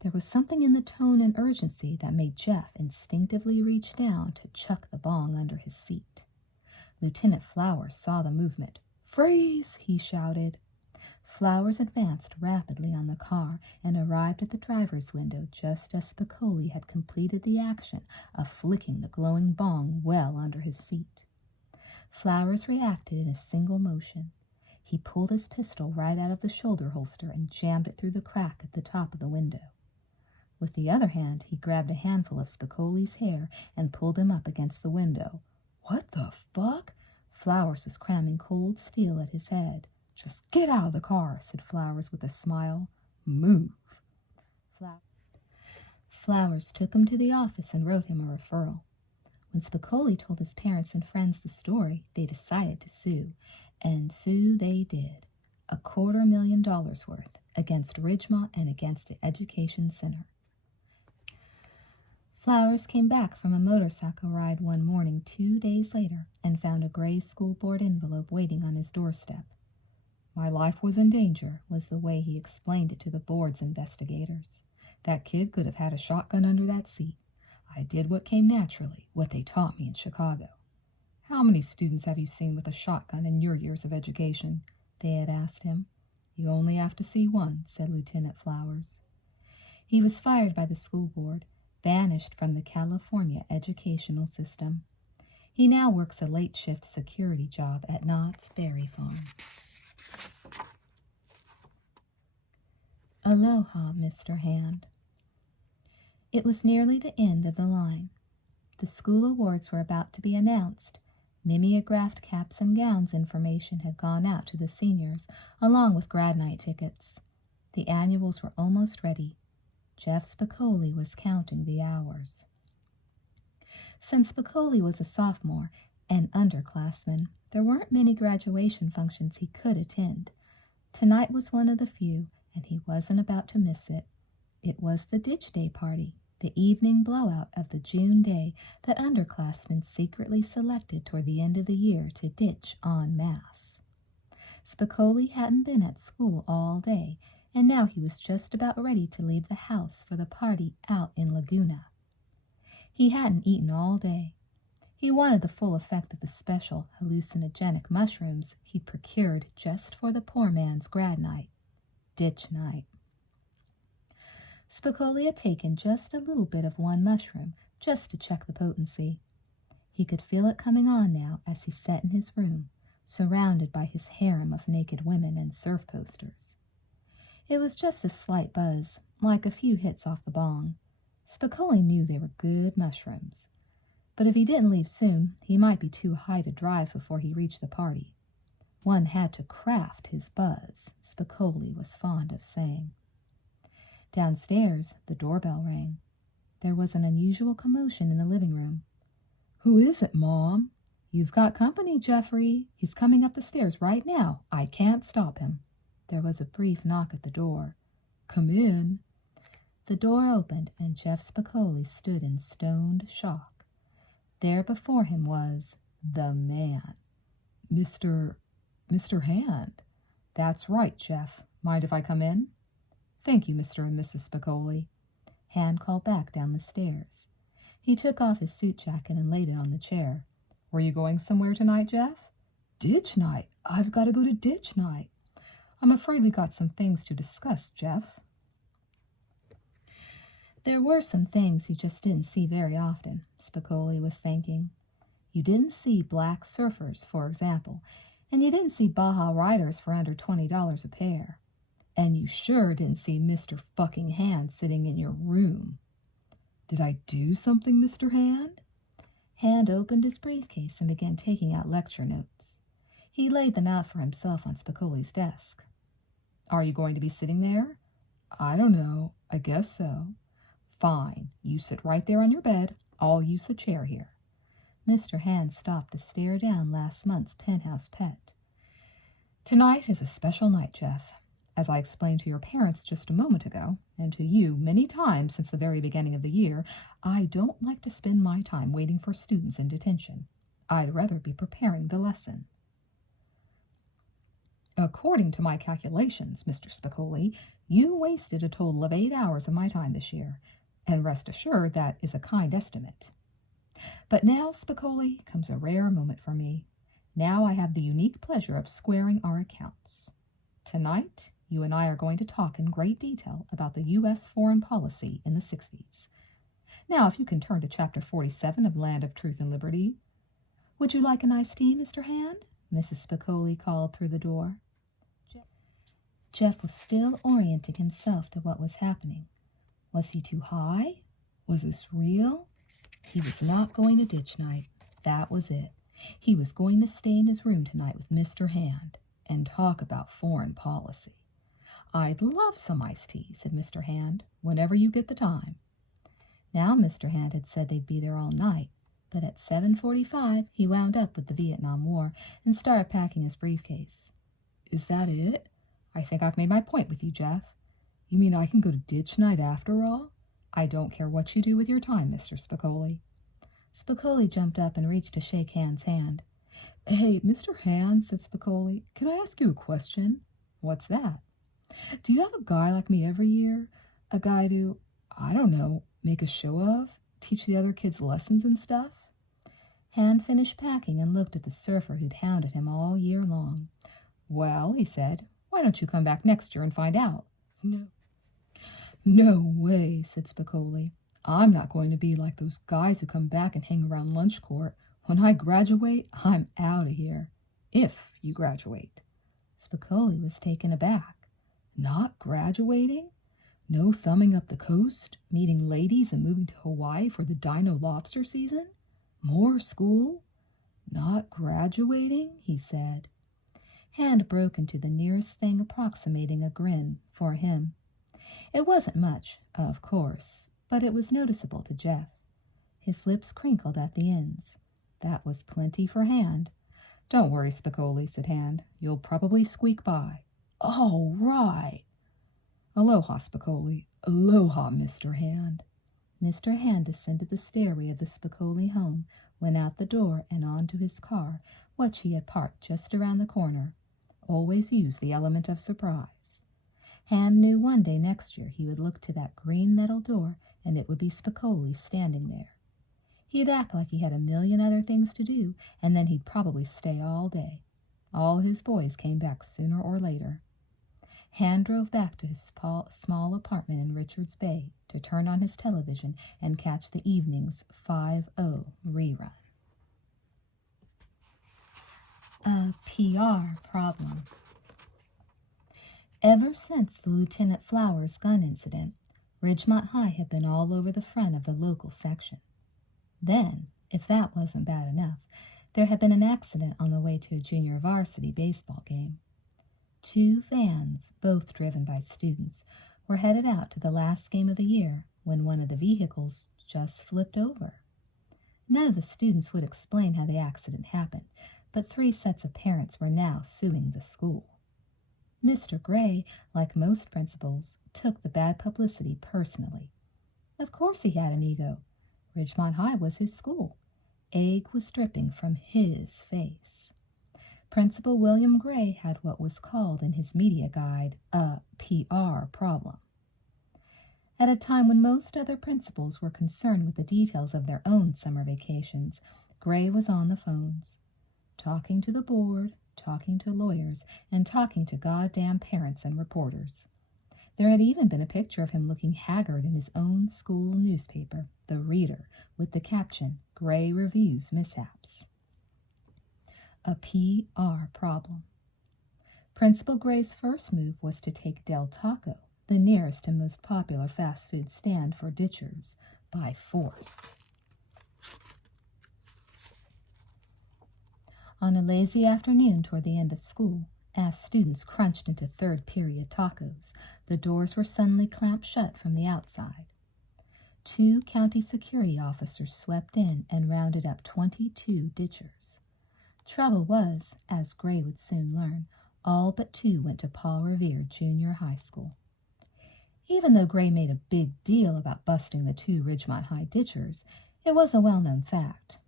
There was something in the tone and urgency that made Jeff instinctively reach down to chuck the bong under his seat. Lieutenant Flowers saw the movement. "Freeze!" he shouted. Flowers advanced rapidly on the car and arrived at the driver's window just as Spicoli had completed the action of flicking the glowing bong well under his seat. Flowers reacted in a single motion. He pulled his pistol right out of the shoulder holster and jammed it through the crack at the top of the window. With the other hand, he grabbed a handful of Spicoli's hair and pulled him up against the window. "What the fuck?" Flowers was cramming cold steel at his head. "Just get out of the car," said Flowers with a smile. "Move." Flowers took him to the office and wrote him a referral. When Spicoli told his parents and friends the story, they decided to sue, and sue they did. $250,000 worth against Ridgemont and against the Education Center. Flowers came back from a motorcycle ride one morning 2 days later and found a gray school board envelope waiting on his doorstep. "My life was in danger," was the way he explained it to the board's investigators. "That kid could have had a shotgun under that seat. I did what came naturally, what they taught me in Chicago." "How many students have you seen with a shotgun in your years of education?" they had asked him. "You only have to see one," said Lieutenant Flowers. He was fired by the school board, banished from the California educational system. He now works a late-shift security job at Knott's Berry Farm. Aloha, Mr. Hand. It was nearly the end of the line. The school awards were about to be announced. Mimeographed caps and gowns information had gone out to the seniors, along with grad night tickets. The annuals were almost ready. Jeff Spicoli was counting the hours. Since Spicoli was a sophomore and underclassman, there weren't many graduation functions he could attend. Tonight was one of the few, and he wasn't about to miss it. It was the Ditch Day party, the evening blowout of the June day that underclassmen secretly selected toward the end of the year to ditch en masse. Spicoli hadn't been at school all day, and now he was just about ready to leave the house for the party out in Laguna. He hadn't eaten all day. He wanted the full effect of the special hallucinogenic mushrooms he'd procured just for the poor man's grad night, ditch night. Spicoli had taken just a little bit of one mushroom, just to check the potency. He could feel it coming on now as he sat in his room, surrounded by his harem of naked women and surf posters. It was just a slight buzz, like a few hits off the bong. Spicoli knew they were good mushrooms. But if he didn't leave soon, he might be too high to drive before he reached the party. One had to craft his buzz, Spicoli was fond of saying. Downstairs, the doorbell rang. There was an unusual commotion in the living room. "Who is it, Mom?" "You've got company, Jeffrey. He's coming up the stairs right now. I can't stop him." There was a brief knock at the door. "Come in." The door opened, and Jeff Spicoli stood in stoned shock. There before him was the man. Mr. Hand." "That's right, Jeff. Mind if I come in?" "Thank you, Mr. and Mrs. Spicoli." Hand called back down the stairs. He took off his suit jacket and laid it on the chair. "Were you going somewhere tonight, Jeff?" "Ditch night. I've got to go to ditch night." "I'm afraid we got some things to discuss, Jeff." There were some things you just didn't see very often, Spicoli was thinking. You didn't see black surfers, for example, and you didn't see Baja riders for under $20 a pair. And you sure didn't see Mr. fucking Hand sitting in your room. "Did I do something, Mr. Hand?" Hand opened his briefcase and began taking out lecture notes. He laid them out for himself on Spicoli's desk. "Are you going to be sitting there?" "I don't know. I guess so." "Fine. You sit right there on your bed. I'll use the chair here." Mr. Hand stopped to stare down last month's penthouse pet. "Tonight is a special night, Jeff. As I explained to your parents just a moment ago, and to you many times since the very beginning of the year, I don't like to spend my time waiting for students in detention. I'd rather be preparing the lesson." "According to my calculations, Mr. Spicoli, you wasted a total of 8 hours of my time this year, and rest assured that is a kind estimate. But now, Spicoli, comes a rare moment for me. Now I have the unique pleasure of squaring our accounts. Tonight, you and I are going to talk in great detail about the U.S. foreign policy in the 60s. Now, if you can turn to Chapter 47 of Land of Truth and Liberty. Would you like an iced tea, Mr. Hand?" Mrs. Spicoli called through the door. Jeff was still orienting himself to what was happening. Was he too high? Was this real? He was not going to ditch night. That was it. He was going to stay in his room tonight with Mr. Hand and talk about foreign policy. "I'd love some iced tea," said Mr. Hand, "whenever you get the time." Now Mr. Hand had said they'd be there all night, but at 7:45 he wound up with the Vietnam War and started packing his briefcase. "Is that it? I think I've made my point with you, Jeff. You mean I can go to ditch night after all? I don't care what you do with your time, Mr. Spicoli." Spicoli jumped up and reached to shake Hand's hand. "Hey, Mr. Hand," said Spicoli, "can I ask you a question?" "What's that?" "Do you have a guy like me every year? A guy to, I don't know, make a show of? Teach the other kids lessons and stuff?" Hand finished packing and looked at the surfer who'd hounded him all year long. "Well," he said, "why don't you come back next year and find out?" No way," said Spicoli. "I'm not going to be like those guys who come back and hang around lunch court. When I graduate, I'm out of here. If you graduate." Spicoli was taken aback. Not graduating? No thumbing up the coast, meeting ladies and moving to Hawaii for the dino lobster season? More school? Not graduating, he said. Hand broke into the nearest thing approximating a grin for him. It wasn't much, of course, but it was noticeable to Jeff. His lips crinkled at the ends. That was plenty for Hand. "Don't worry, Spicoli," said Hand. "You'll probably squeak by." "All right." "Aloha, Spicoli. Aloha, Mr. Hand." Mr. Hand descended the stairway of the Spicoli home, went out the door and on to his car, which he had parked just around the corner. Always use the element of surprise. Hand knew one day next year he would look to that green metal door and it would be Spicoli standing there. He'd act like he had a million other things to do, and then he'd probably stay all day. All his boys came back sooner or later. Han drove back to his small apartment in Richards Bay to turn on his television and catch the evening's 5:00 rerun. A PR problem. Ever since the Lieutenant Flowers gun incident, Ridgemont High had been all over the front of the local section. Then, if that wasn't bad enough, there had been an accident on the way to a junior varsity baseball game. Two vans, both driven by students, were headed out to the last game of the year when one of the vehicles just flipped over. None of the students would explain how the accident happened, but 3 sets of parents were now suing the school. Mr. Gray, like most principals, took the bad publicity personally. Of course he had an ego. Ridgemont High was his school. Egg was dripping from his face. Principal William Gray had what was called in his media guide a PR problem. At a time when most other principals were concerned with the details of their own summer vacations, Gray was on the phones, talking to the board, talking to lawyers, and talking to goddamn parents and reporters. There had even been a picture of him looking haggard in his own school newspaper, The Reader, with the caption, "Gray Reviews Mishaps." A PR problem. Principal Gray's first move was to take Del Taco, the nearest and most popular fast food stand for ditchers, by force. On a lazy afternoon toward the end of school, as students crunched into third-period tacos, the doors were suddenly clamped shut from the outside. 2 county security officers swept in and rounded up 22 ditchers. Trouble was, as Gray would soon learn, all but 2 went to Paul Revere Junior High School. Even though Gray made a big deal about busting the 2 Ridgemont High ditchers, it was a well-known fact.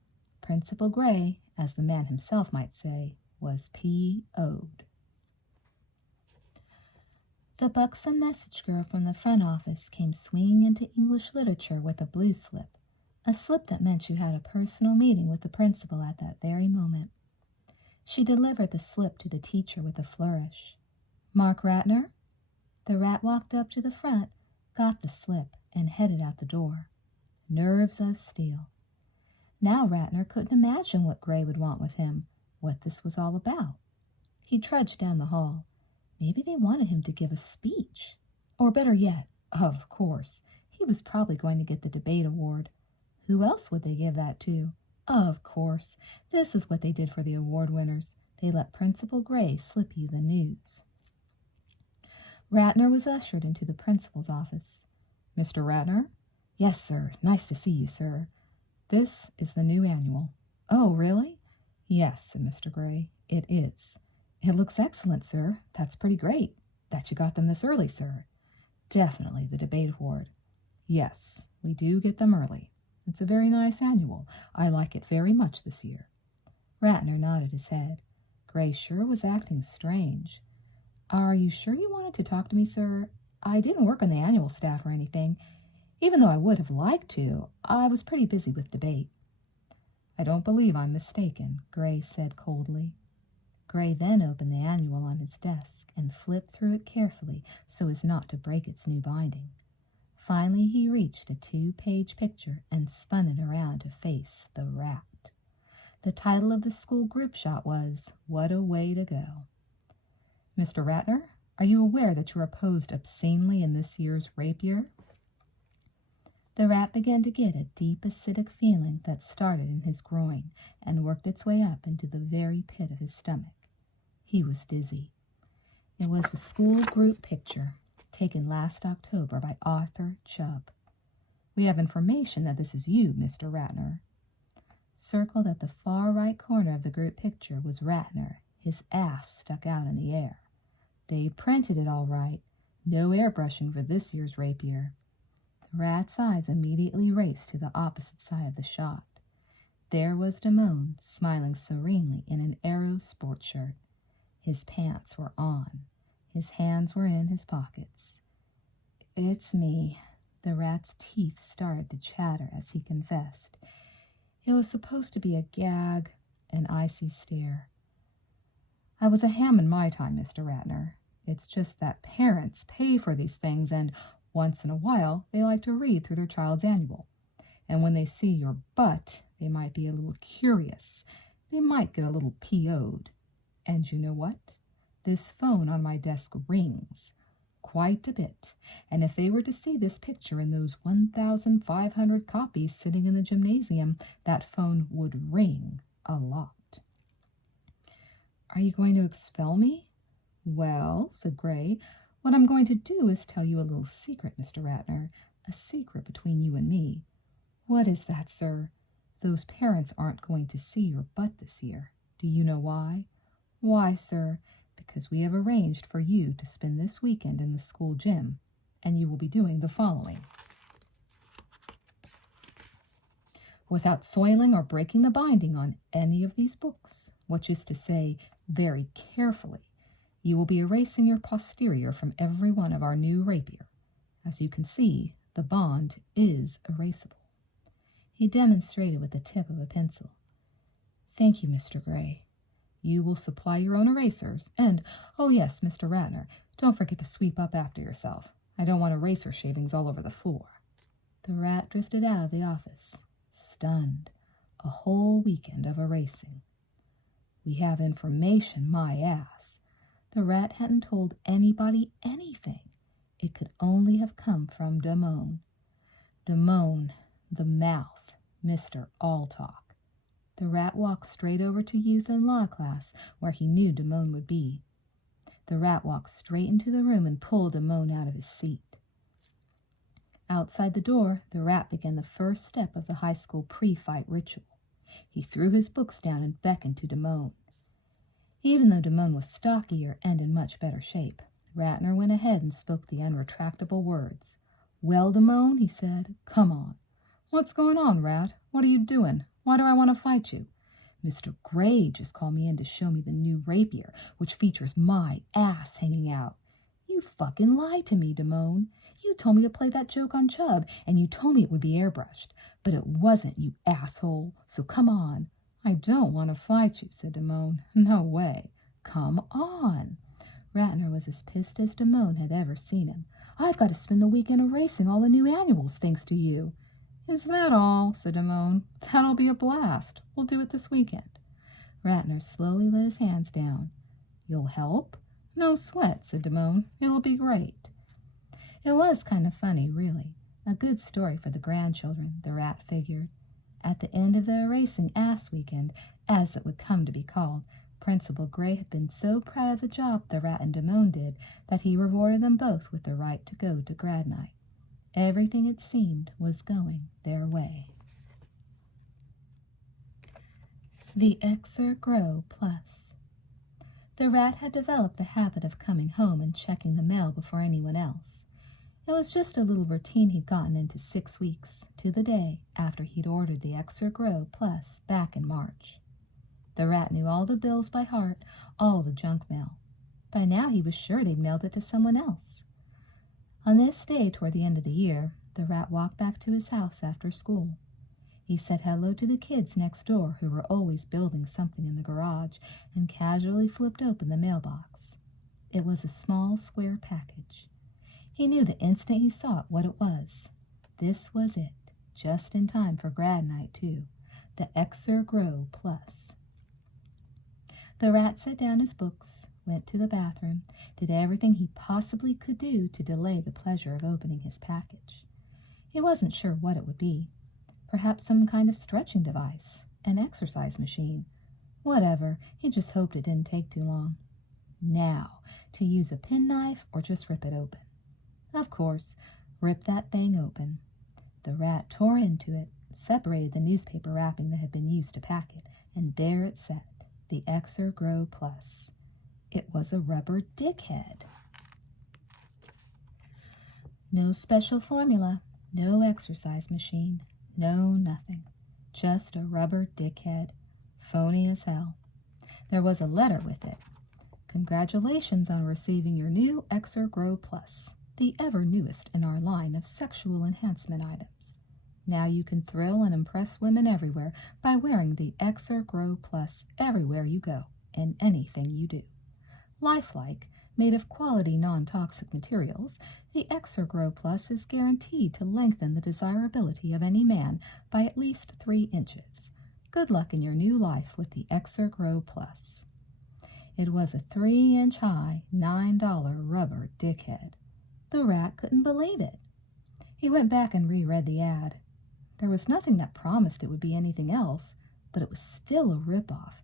Principal Gray, as the man himself might say, was P.O.'d. The buxom message girl from the front office came swinging into English literature with a blue slip, a slip that meant you had a personal meeting with the principal at that very moment. She delivered the slip to the teacher with a flourish. "Mark Ratner?" The rat walked up to the front, got the slip, and headed out the door. Nerves of steel. Now Ratner couldn't imagine what Gray would want with him, what this was all about. He trudged down the hall. Maybe they wanted him to give a speech. Or better yet, of course, he was probably going to get the debate award. Who else would they give that to? Of course, this is what they did for the award winners. They let Principal Gray slip you the news. Ratner was ushered into the principal's office. "Mr. Ratner?" "Yes, sir. Nice to see you, sir." "This is the new annual." "Oh, really?" "Yes," said Mr. Gray. "It is." "It looks excellent, sir. That's pretty great. That you got them this early, sir." "Definitely the debate award." "Yes, we do get them early. It's a very nice annual. I like it very much this year." Ratner nodded his head. Gray sure was acting strange. "Are you sure you wanted to talk to me, sir? I didn't work on the annual staff or anything. Even though I would have liked to, I was pretty busy with debate." "I don't believe I'm mistaken," Gray said coldly. Gray then opened the annual on his desk and flipped through it carefully so as not to break its new binding. Finally, he reached a 2-page picture and spun it around to face the rat. The title of the school group shot was, "What a Way to Go." "Mr. Ratner, are you aware that you're opposed obscenely in this year's rape year?" The rat began to get a deep acidic feeling that started in his groin and worked its way up into the very pit of his stomach. He was dizzy. It was the school group picture, taken last October by Arthur Chubb. "We have information that this is you, Mr. Ratner." Circled at the far right corner of the group picture was Ratner, his ass stuck out in the air. They'd printed it all right. No airbrushing for this year's rape year. The rat's eyes immediately raced to the opposite side of the shot. There was Damone, smiling serenely in an Aero sport shirt. His pants were on. His hands were in his pockets. "It's me." The rat's teeth started to chatter as he confessed. It was supposed to be a gag, an icy stare. I was a ham in my time, Mr. Ratner. It's just that parents pay for these things, and once in a while they like to read through their child's annual. And when they see your butt, they might be a little curious. They might get a little PO'd. And you know what? This phone on my desk rings quite a bit, and if they were to see this picture in those 1,500 copies sitting in the gymnasium, that phone would ring a lot. Are you going to expel me? Well, said Gray, what I'm going to do is tell you a little secret, Mr. Ratner, a secret between you and me. What is that, sir? Those parents aren't going to see your butt this year. Do you know why? Why, sir, because we have arranged for you to spend this weekend in the school gym, and you will be doing the following. Without soiling or breaking the binding on any of these books, which is to say, very carefully, you will be erasing your posterior from every one of our new rapier. As you can see, the bond is erasable. He demonstrated with the tip of a pencil. Thank you, Mr. Gray. You will supply your own erasers, and, oh yes, Mr. Ratner, don't forget to sweep up after yourself. I don't want eraser shavings all over the floor. The rat drifted out of the office, stunned. A whole weekend of erasing. We have information, my ass. The rat hadn't told anybody anything. It could only have come from Damone. Damone, the mouth, Mr. All-Talk. The rat walked straight over to youth and law class, where he knew Damone would be. The rat walked straight into the room and pulled Damone out of his seat. Outside the door, the rat began the first step of the high school pre-fight ritual. He threw his books down and beckoned to Damone. Even though Damone was stockier and in much better shape, Ratner went ahead and spoke the unretractable words. Well, Damone, he said, come on. What's going on, Rat? What are you doing? Why do I want to fight you? Mr. Gray just called me in to show me the new rapier, which features my ass hanging out. You fucking lied to me, Damone. You told me to play that joke on Chubb, and you told me it would be airbrushed. But it wasn't, you asshole. So come on. I don't want to fight you, said Damone. No way. Come on. Ratner was as pissed as Damone had ever seen him. I've got to spend the weekend erasing all the new annuals, thanks to you. Is that all? Said Damone. That'll be a blast. We'll do it this weekend. Ratner slowly let his hands down. You'll help? No sweat, said Damone. It'll be great. It was kind of funny, really. A good story for the grandchildren, the rat figured. At the end of the erasing ass weekend, as it would come to be called, Principal Gray had been so proud of the job the rat and Damone did that he rewarded them both with the right to go to grad night. Everything, it seemed, was going their way. The Exer Grow Plus. The rat had developed the habit of coming home and checking the mail before anyone else. It was just a little routine he'd gotten into 6 weeks, to the day after he'd ordered the Exer Grow Plus back in March. The rat knew all the bills by heart, all the junk mail. By now he was sure they'd mailed it to someone else. On this day toward the end of the year, the rat walked back to his house after school. He said hello to the kids next door who were always building something in the garage and casually flipped open the mailbox. It was a small square package. He knew the instant he saw it what it was. This was it, just in time for grad night, too, the Exer Grow Plus. The rat set down his books, went to the bathroom, did everything he possibly could do to delay the pleasure of opening his package. He wasn't sure what it would be. Perhaps some kind of stretching device, an exercise machine. Whatever, he just hoped it didn't take too long. Now, to use a penknife or just rip it open. Of course, rip that thing open. The rat tore into it, separated the newspaper wrapping that had been used to pack it, and there it sat, the Exer Grow Plus. It was a rubber dickhead. No special formula, no exercise machine, no nothing. Just a rubber dickhead, phony as hell. There was a letter with it. Congratulations on receiving your new Exer Grow Plus, the ever newest in our line of sexual enhancement items. Now you can thrill and impress women everywhere by wearing the XR Grow Plus everywhere you go, in anything you do. Lifelike, made of quality non-toxic materials, the XR Grow Plus is guaranteed to lengthen the desirability of any man by at least 3 inches. Good luck in your new life with the XR Grow Plus. It was a 3-inch high, $9 rubber dickhead. The rat couldn't believe it. He went back and reread the ad. There was nothing that promised it would be anything else, but it was still a ripoff,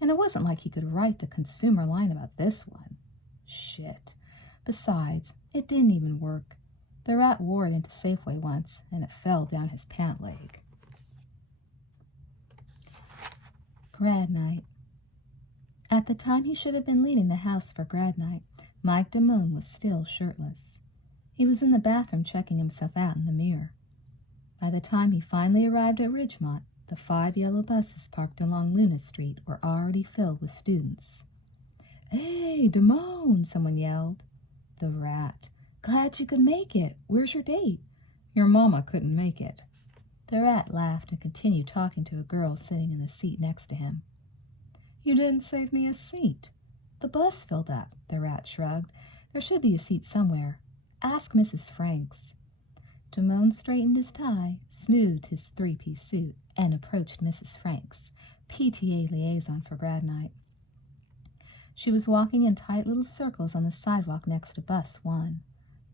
and it wasn't like he could write the consumer line about this one. Shit. Besides, it didn't even work. The rat wore it into Safeway once, and it fell down his pant leg. Grad night. At the time he should have been leaving the house for grad night, Mike Damone was still shirtless. He was in the bathroom checking himself out in the mirror. By the time he finally arrived at Ridgemont, the 5 yellow buses parked along Luna Street were already filled with students. "Hey, Damone," someone yelled. The rat. "Glad you could make it. Where's your date?" "Your mama couldn't make it." The rat laughed and continued talking to a girl sitting in the seat next to him. "You didn't save me a seat." "The bus filled up," the rat shrugged. "There should be a seat somewhere. Ask Mrs. Franks." Damone straightened his tie, smoothed his 3-piece suit, and approached Mrs. Franks, PTA liaison for grad night. She was walking in tight little circles on the sidewalk next to bus 1.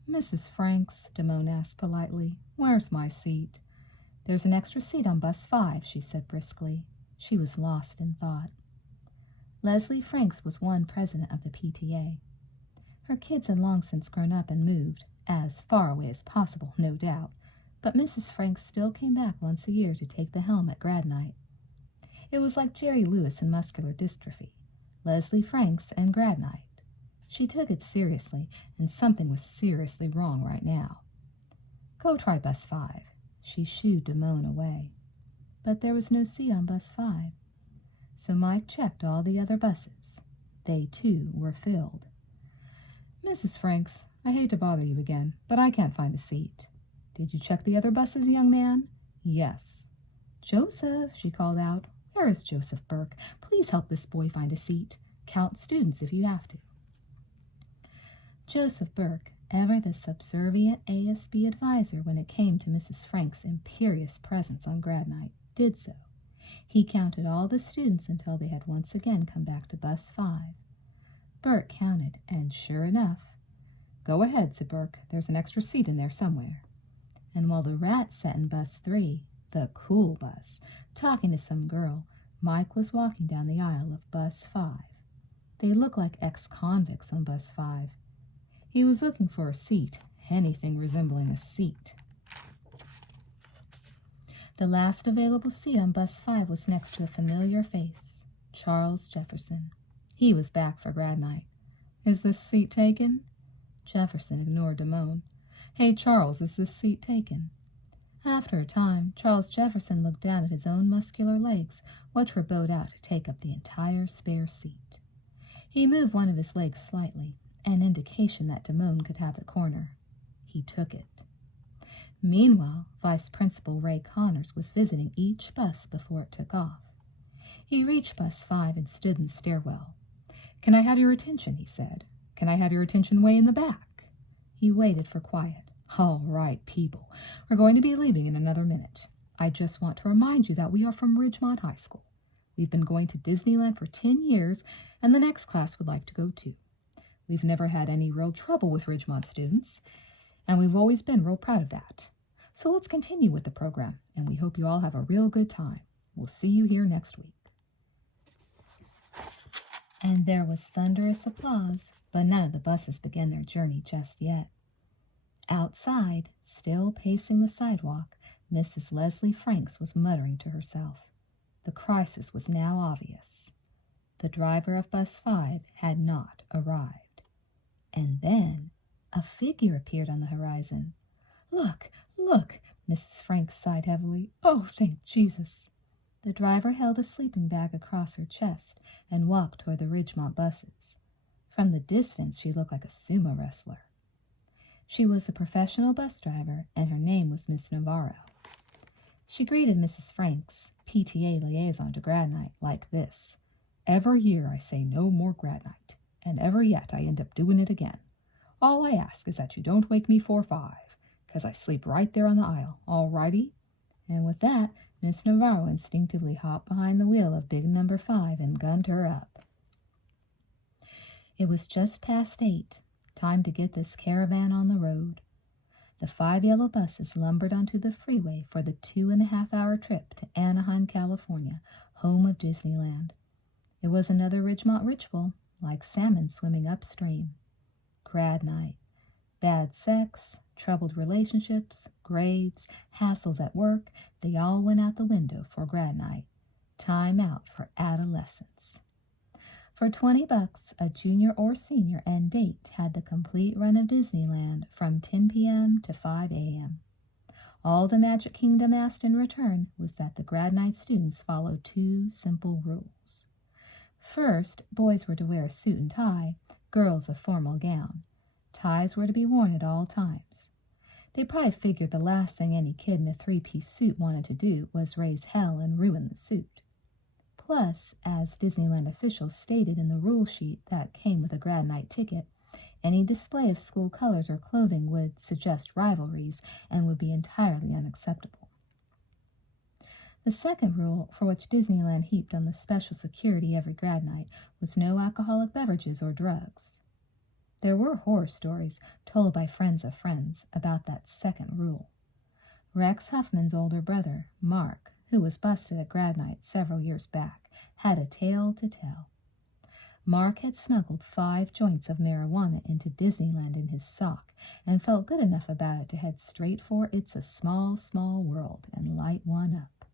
"Mrs. Franks," Damone asked politely, "where's my seat?" "There's an extra seat on bus 5, she said briskly. She was lost in thought. Leslie Franks was one president of the PTA. Her kids had long since grown up and moved, as far away as possible, no doubt, but Mrs. Franks still came back once a year to take the helm at grad night. It was like Jerry Lewis and muscular dystrophy, Leslie Franks and grad night. She took it seriously, and something was seriously wrong right now. "Go try bus 5. She shooed Damone away. But there was no seat on bus 5. So Mike checked all the other buses. They, too, were filled. "Mrs. Franks, I hate to bother you again, but I can't find a seat." "Did you check the other buses, young man?" "Yes." "Joseph," she called out. "Where is Joseph Burke? Please help this boy find a seat. Count students if you have to." Joseph Burke, ever the subservient ASB advisor when it came to Mrs. Franks' imperious presence on grad night, did so. He counted all the students until they had once again come back to bus 5. Burke counted, and sure enough, "Go ahead," said Burke. "There's an extra seat in there somewhere." And while the rat sat in bus 3, the cool bus, talking to some girl, Mike was walking down the aisle of bus 5. They looked like ex-convicts on bus 5. He was looking for a seat, anything resembling a seat. The last available seat on bus 5 was next to a familiar face, Charles Jefferson. He was back for grad night. "Is this seat taken?" Jefferson ignored Damone. "Hey, Charles, is this seat taken?" After a time, Charles Jefferson looked down at his own muscular legs, which were bowed out to take up the entire spare seat. He moved one of his legs slightly, an indication that Damone could have the corner. He took it. Meanwhile, Vice Principal Ray Connors was visiting each bus before it took off. He reached bus 5 and stood in the stairwell. "Can I have your attention?" he said. "Can I have your attention way in the back?" He waited for quiet. "All right, people. We're going to be leaving in another minute. I just want to remind you that we are from Ridgemont High School. We've been going to Disneyland for 10 years, and the next class would like to go too. We've never had any real trouble with Ridgemont students, and we've always been real proud of that. So let's continue with the program, and we hope you all have a real good time. We'll see you here next week." And there was thunderous applause, but none of the buses began their journey just yet. Outside, still pacing the sidewalk, Mrs. Leslie Franks was muttering to herself. The crisis was now obvious. The driver of bus 5 had not arrived. And then a figure appeared on the horizon. "Look, look," Mrs. Franks sighed heavily. "Oh, thank Jesus." The driver held a sleeping bag across her chest and walked toward the Ridgemont buses. From the distance, she looked like a sumo wrestler. She was a professional bus driver, and her name was Miss Navarro. She greeted Mrs. Franks, PTA liaison to grad night, like this. Every year I say no more grad night, and ever yet I end up doing it again. All I ask is that you don't wake me 4-5, 'cause I sleep right there on the aisle, all righty? And with that, Miss Navarro instinctively hopped behind the wheel of big number 5 and gunned her up. It was just past 8, time to get this caravan on the road. The 5 yellow buses lumbered onto the freeway for the 2.5-hour trip to Anaheim, California, home of Disneyland. It was another Ridgemont ritual, like salmon swimming upstream. Grad night. Bad sex, troubled relationships, grades, hassles at work, they all went out the window for grad night. Time out for adolescence. For $20, a junior or senior and date had the complete run of Disneyland from 10 p.m. to 5 a.m. All the Magic Kingdom asked in return was that the grad night students follow 2 simple rules. First, boys were to wear a suit and tie, girls a formal gown. Ties were to be worn at all times. They probably figured the last thing any kid in a 3-piece suit wanted to do was raise hell and ruin the suit. Plus, as Disneyland officials stated in the rule sheet that came with a grad night ticket, any display of school colors or clothing would suggest rivalries and would be entirely unacceptable. The second rule, for which Disneyland heaped on the special security every grad night, was no alcoholic beverages or drugs. There were horror stories told by friends of friends about that second rule. Rex Huffman's older brother, Mark, who was busted at grad night several years back, had a tale to tell. Mark had smuggled 5 joints of marijuana into Disneyland in his sock and felt good enough about it to head straight for It's a Small, Small World and light one up.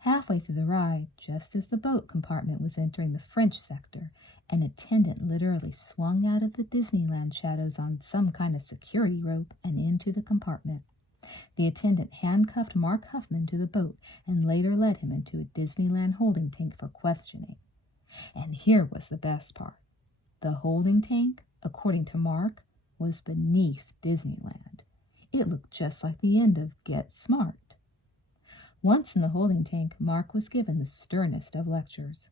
Halfway through the ride, just as the boat compartment was entering the French sector, an attendant literally swung out of the Disneyland shadows on some kind of security rope and into the compartment. The attendant handcuffed Mark Huffman to the boat and later led him into a Disneyland holding tank for questioning. And here was the best part. The holding tank, according to Mark, was beneath Disneyland. It looked just like the end of Get Smart. Once in the holding tank, Mark was given the sternest of lectures.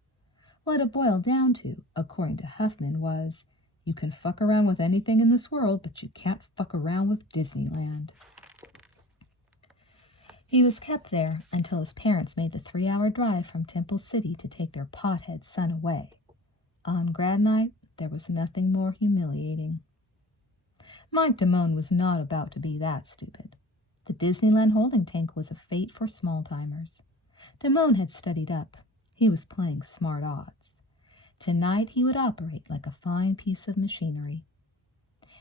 What it boiled down to, according to Huffman, was, you can fuck around with anything in this world, but you can't fuck around with Disneyland. He was kept there until his parents made the 3-hour drive from Temple City to take their pothead son away. On grad night, there was nothing more humiliating. Mike Damone was not about to be that stupid. The Disneyland holding tank was a fate for small-timers. Damone had studied up. He was playing smart odds. Tonight he would operate like a fine piece of machinery.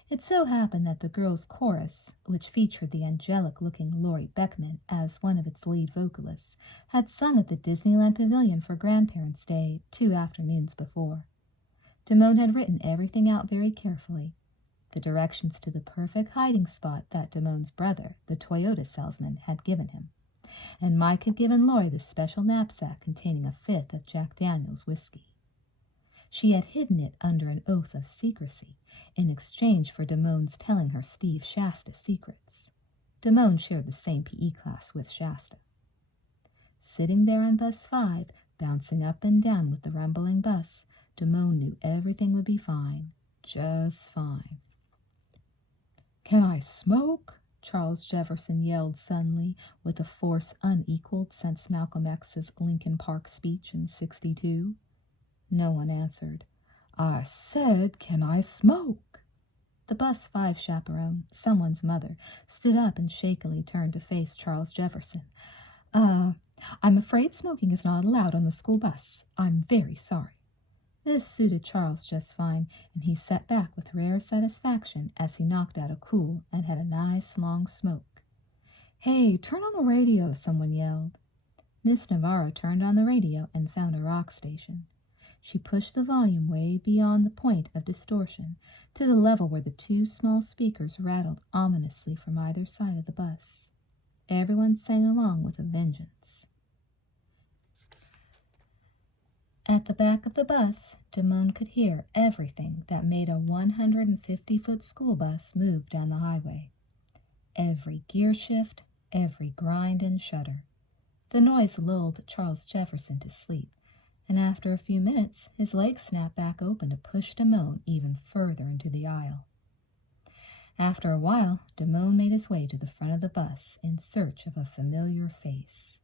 It so happened that the girls' chorus, which featured the angelic-looking Laurie Beckman as one of its lead vocalists, had sung at the Disneyland Pavilion for Grandparents' Day 2 afternoons before. Damone had written everything out very carefully. The directions to the perfect hiding spot that Damone's brother, the Toyota salesman, had given him. And Mike had given Laurie the special knapsack containing a 5th of Jack Daniel's whiskey. She had hidden it under an oath of secrecy in exchange for Damone's telling her Steve Shasta's secrets. Damone shared the same PE class with Shasta. Sitting there on bus 5, bouncing up and down with the rumbling bus, Damone knew everything would be fine, just fine. "Can I smoke?" Charles Jefferson yelled suddenly with a force unequaled since Malcolm X's Lincoln Park speech in '62. No one answered. "I said, can I smoke?" The bus 5 chaperone, someone's mother, stood up and shakily turned to face Charles Jefferson. I'm afraid smoking is not allowed on the school bus. I'm very sorry." This suited Charles just fine, and he sat back with rare satisfaction as he knocked out a cool and had a nice long smoke. "Hey, turn on the radio," someone yelled. Miss Navarro turned on the radio and found a rock station. She pushed the volume way beyond the point of distortion, to the level where the 2 small speakers rattled ominously from either side of the bus. Everyone sang along with a vengeance. At the back of the bus, Damone could hear everything that made a 150-foot school bus move down the highway. Every gear shift, every grind and shudder. The noise lulled Charles Jefferson to sleep, and after a few minutes his legs snapped back open to push Damone even further into the aisle. After a while, Damone made his way to the front of the bus in search of a familiar face.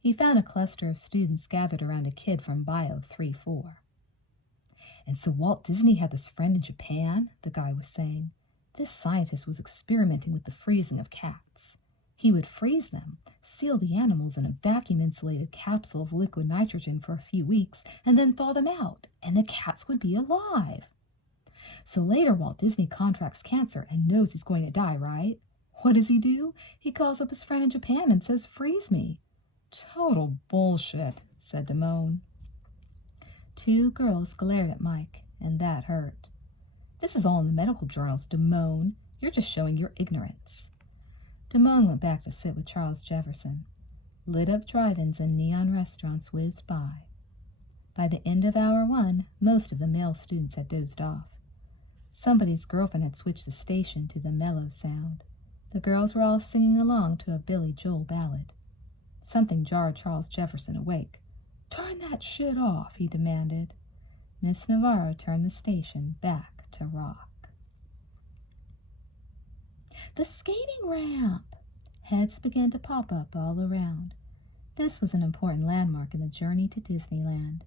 He found a cluster of students gathered around a kid from Bio 3-4. "And so Walt Disney had this friend in Japan," the guy was saying. "This scientist was experimenting with the freezing of cats. He would freeze them, seal the animals in a vacuum-insulated capsule of liquid nitrogen for a few weeks, and then thaw them out, and the cats would be alive. So later Walt Disney contracts cancer and knows he's going to die, right? What does he do? He calls up his friend in Japan and says, 'Freeze me.'" "Total bullshit," said Damone. Two girls glared at Mike, and that hurt. "This is all in the medical journals, Damone. You're just showing your ignorance." Damone went back to sit with Charles Jefferson. Lit-up drive-ins and neon restaurants whizzed by. By the end of hour 1, most of the male students had dozed off. Somebody's girlfriend had switched the station to the mellow sound. The girls were all singing along to a Billy Joel ballad. Something jarred Charles Jefferson awake. "Turn that shit off," he demanded. Miss Navarro turned the station back to rock. The skating ramp! Heads began to pop up all around. This was an important landmark in the journey to Disneyland.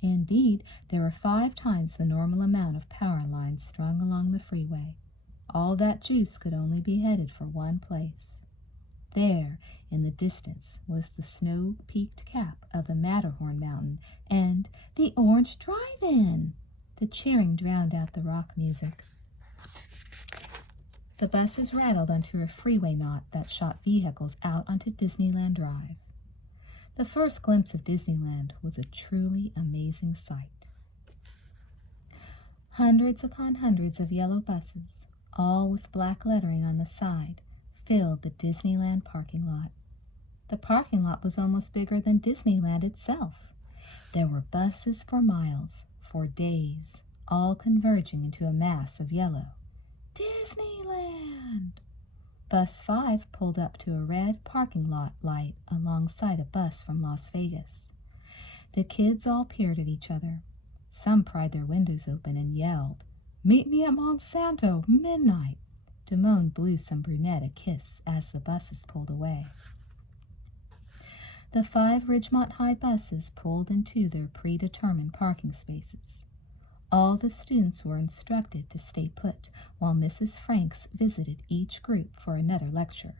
Indeed, there were 5 times the normal amount of power lines strung along the freeway. All that juice could only be headed for one place. There, in the distance, was the snow-peaked cap of the Matterhorn Mountain and the Orange Drive-In. The cheering drowned out the rock music. The buses rattled onto a freeway knot that shot vehicles out onto Disneyland Drive. The first glimpse of Disneyland was a truly amazing sight. Hundreds upon hundreds of yellow buses, all with black lettering on the side, filled the Disneyland parking lot. The parking lot was almost bigger than Disneyland itself. There were buses for miles, for days, all converging into a mass of yellow. Disneyland! Bus 5 pulled up to a red parking lot light alongside a bus from Las Vegas. The kids all peered at each other. Some pried their windows open and yelled, "Meet me at Monsanto, midnight!" Damone blew some brunette a kiss as the buses pulled away. The 5 Ridgemont High buses pulled into their predetermined parking spaces. All the students were instructed to stay put while Mrs. Franks visited each group for another lecture.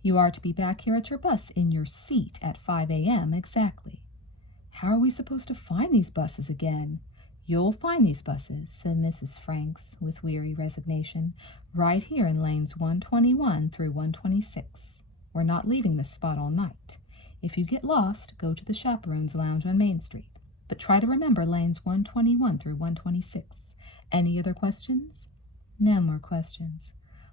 "You are to be back here at your bus in your seat at 5 a.m. exactly." "How are we supposed to find these buses again?" "You'll find these buses," said Mrs. Franks with weary resignation, "right here in lanes 121 through 126. We're not leaving this spot all night. If you get lost, go to the Chaperones Lounge on Main Street. But try to remember lanes 121 through 126. Any other questions?" "No more questions."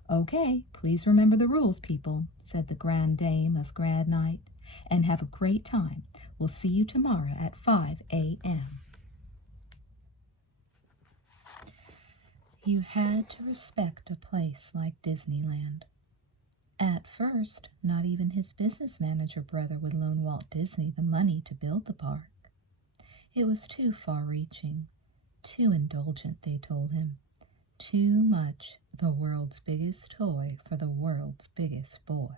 "Okay, please remember the rules, people," said the Grand Dame of Grand Night, "and have a great time. We'll see you tomorrow at 5 a.m. You had to respect a place like Disneyland. At first, not even his business manager brother would loan Walt Disney the money to build the park. It was too far-reaching, too indulgent, they told him. Too much the world's biggest toy for the world's biggest boy.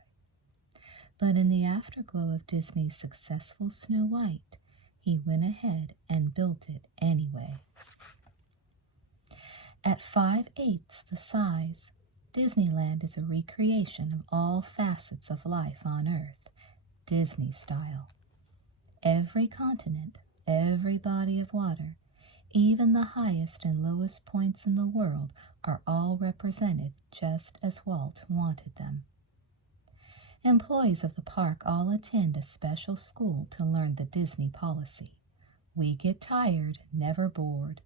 But in the afterglow of Disney's successful Snow White, he went ahead and built it anyway. At 5/8 the size, Disneyland is a recreation of all facets of life on Earth, Disney style. Every continent, every body of water, even the highest and lowest points in the world are all represented just as Walt wanted them. Employees of the park all attend a special school to learn the Disney policy. We get tired, never bored.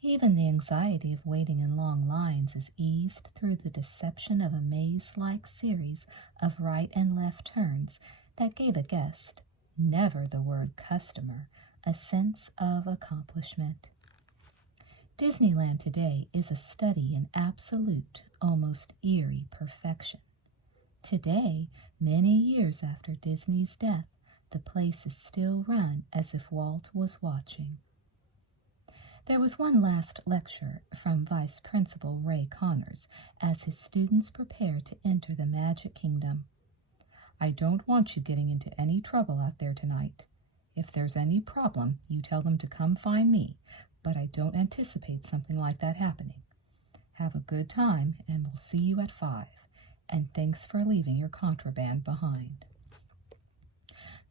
Even the anxiety of waiting in long lines is eased through the deception of a maze-like series of right and left turns that gave a guest, never the word customer, a sense of accomplishment. Disneyland today is a study in absolute, almost eerie perfection. Today, many years after Disney's death, the place is still run as if Walt was watching. There was one last lecture from Vice Principal Ray Connors as his students prepared to enter the Magic Kingdom. I don't want you getting into any trouble out there tonight. If there's any problem, you tell them to come find me, but I don't anticipate something like that happening. Have a good time, and we'll see you at 5, and thanks for leaving your contraband behind.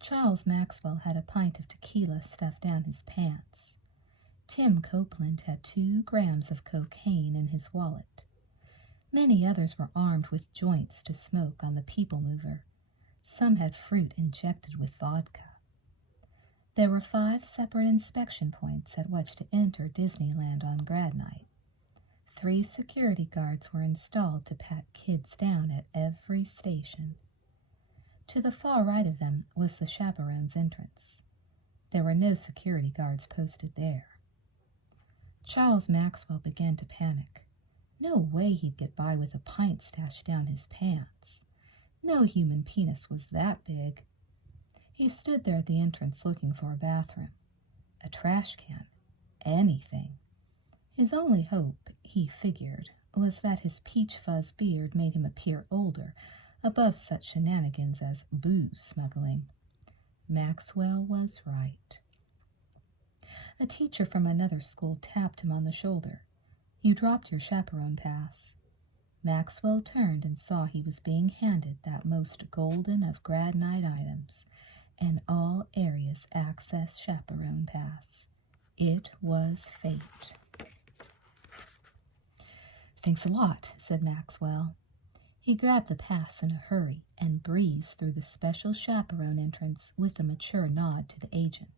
Charles Maxwell had a pint of tequila stuffed down his pants. Tim Copeland had 2 grams of cocaine in his wallet. Many others were armed with joints to smoke on the People Mover. Some had fruit injected with vodka. There were 5 separate inspection points at which to enter Disneyland on grad night. 3 security guards were installed to pat kids down at every station. To the far right of them was the chaperone's entrance. There were no security guards posted there. Charles Maxwell began to panic. No way he'd get by with a pint stashed down his pants. No human penis was that big. He stood there at the entrance looking for a bathroom, a trash can, anything. His only hope, he figured, was that his peach fuzz beard made him appear older, above such shenanigans as booze smuggling. Maxwell was right. A teacher from another school tapped him on the shoulder. You dropped your chaperone pass. Maxwell turned and saw he was being handed that most golden of grad night items, an all areas access chaperone pass. It was fate. Thanks a lot, said Maxwell. He grabbed the pass in a hurry and breezed through the special chaperone entrance with a mature nod to the agent.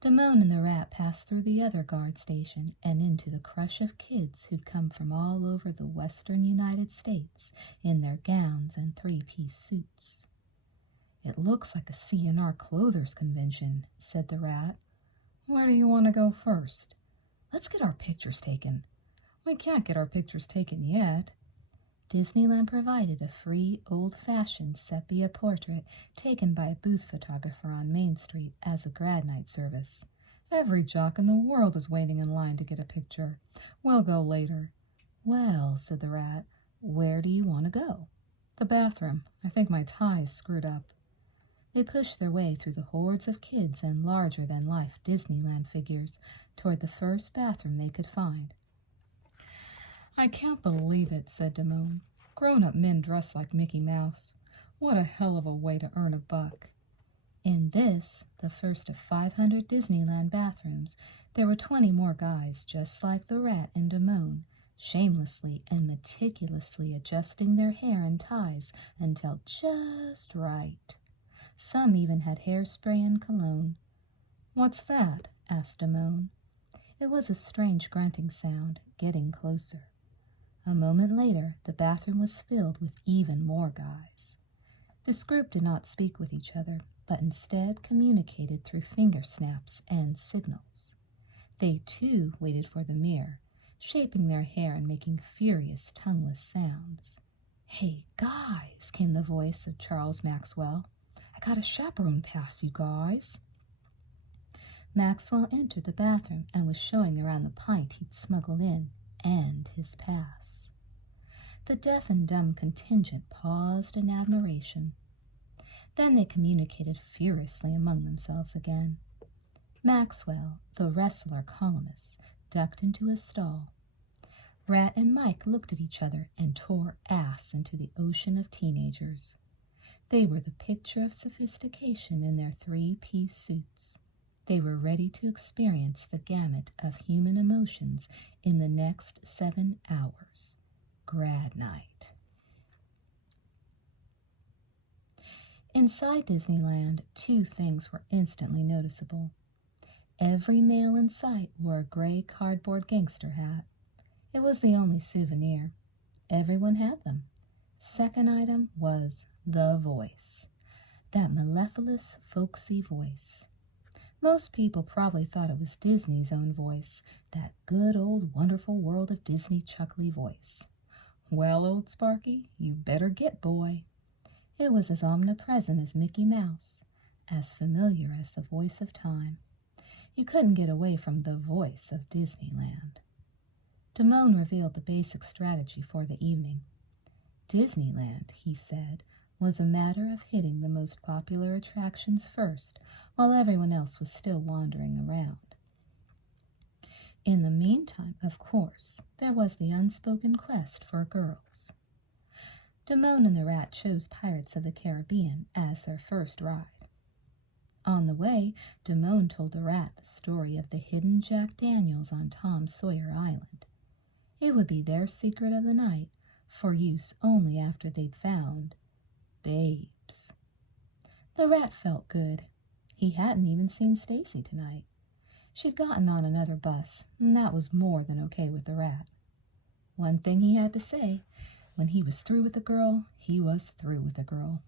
Damone and the Rat passed through the other guard station and into the crush of kids who'd come from all over the western United States in their gowns and 3-piece suits. It looks like a C&R Clothers convention, said the Rat. Where do you want to go first? Let's get our pictures taken. We can't get our pictures taken yet. Disneyland provided a free, old-fashioned sepia portrait taken by a booth photographer on Main Street as a grad night service. Every jock in the world is waiting in line to get a picture. We'll go later. Well, said the Rat, where do you want to go? The bathroom. I think my tie is screwed up. They pushed their way through the hordes of kids and larger-than-life Disneyland figures toward the first bathroom they could find. I can't believe it, said Damone. Grown-up men dressed like Mickey Mouse. What a hell of a way to earn a buck. In this, the first of 500 Disneyland bathrooms, there were 20 more guys just like the Rat and Damone, shamelessly and meticulously adjusting their hair and ties until just right. Some even had hairspray and cologne. What's that? asked Damone. It was a strange grunting sound, getting closer. A moment later, the bathroom was filled with even more guys. This group did not speak with each other, but instead communicated through finger snaps and signals. They, too, waited for the mirror, shaping their hair and making furious, tongueless sounds. Hey, guys, came the voice of Charles Maxwell. I got a chaperone pass, you guys. Maxwell entered the bathroom and was showing around the pint he'd smuggled in and his pass. The deaf and dumb contingent paused in admiration. Then they communicated furiously among themselves again. Maxwell, the wrestler columnist, ducked into his stall. Rat and Mike looked at each other and tore ass into the ocean of teenagers. They were the picture of sophistication in their 3-piece suits. They were ready to experience the gamut of human emotions in the next 7 hours. Grad night. Inside Disneyland, 2 things were instantly noticeable. Every male in sight wore a gray cardboard gangster hat. It was the only souvenir. Everyone had them. Second item was the voice. That mellifluous, folksy voice. Most people probably thought it was Disney's own voice, that good old wonderful world of Disney chuckly voice. Well, old Sparky, you better get, boy. It was as omnipresent as Mickey Mouse, as familiar as the voice of time. You couldn't get away from the voice of Disneyland. Damone revealed the basic strategy for the evening. Disneyland, he said, was a matter of hitting the most popular attractions first, while everyone else was still wandering around. In the meantime, of course, there was the unspoken quest for girls. Damone and the Rat chose Pirates of the Caribbean as their first ride. On the way, Damone told the Rat the story of the hidden Jack Daniels on Tom Sawyer Island. It would be their secret of the night, for use only after they'd found babes. The Rat felt good. He hadn't even seen Stacy tonight. She'd gotten on another bus, and that was more than okay with the Rat. One thing he had to say, when he was through with the girl, he was through with the girl.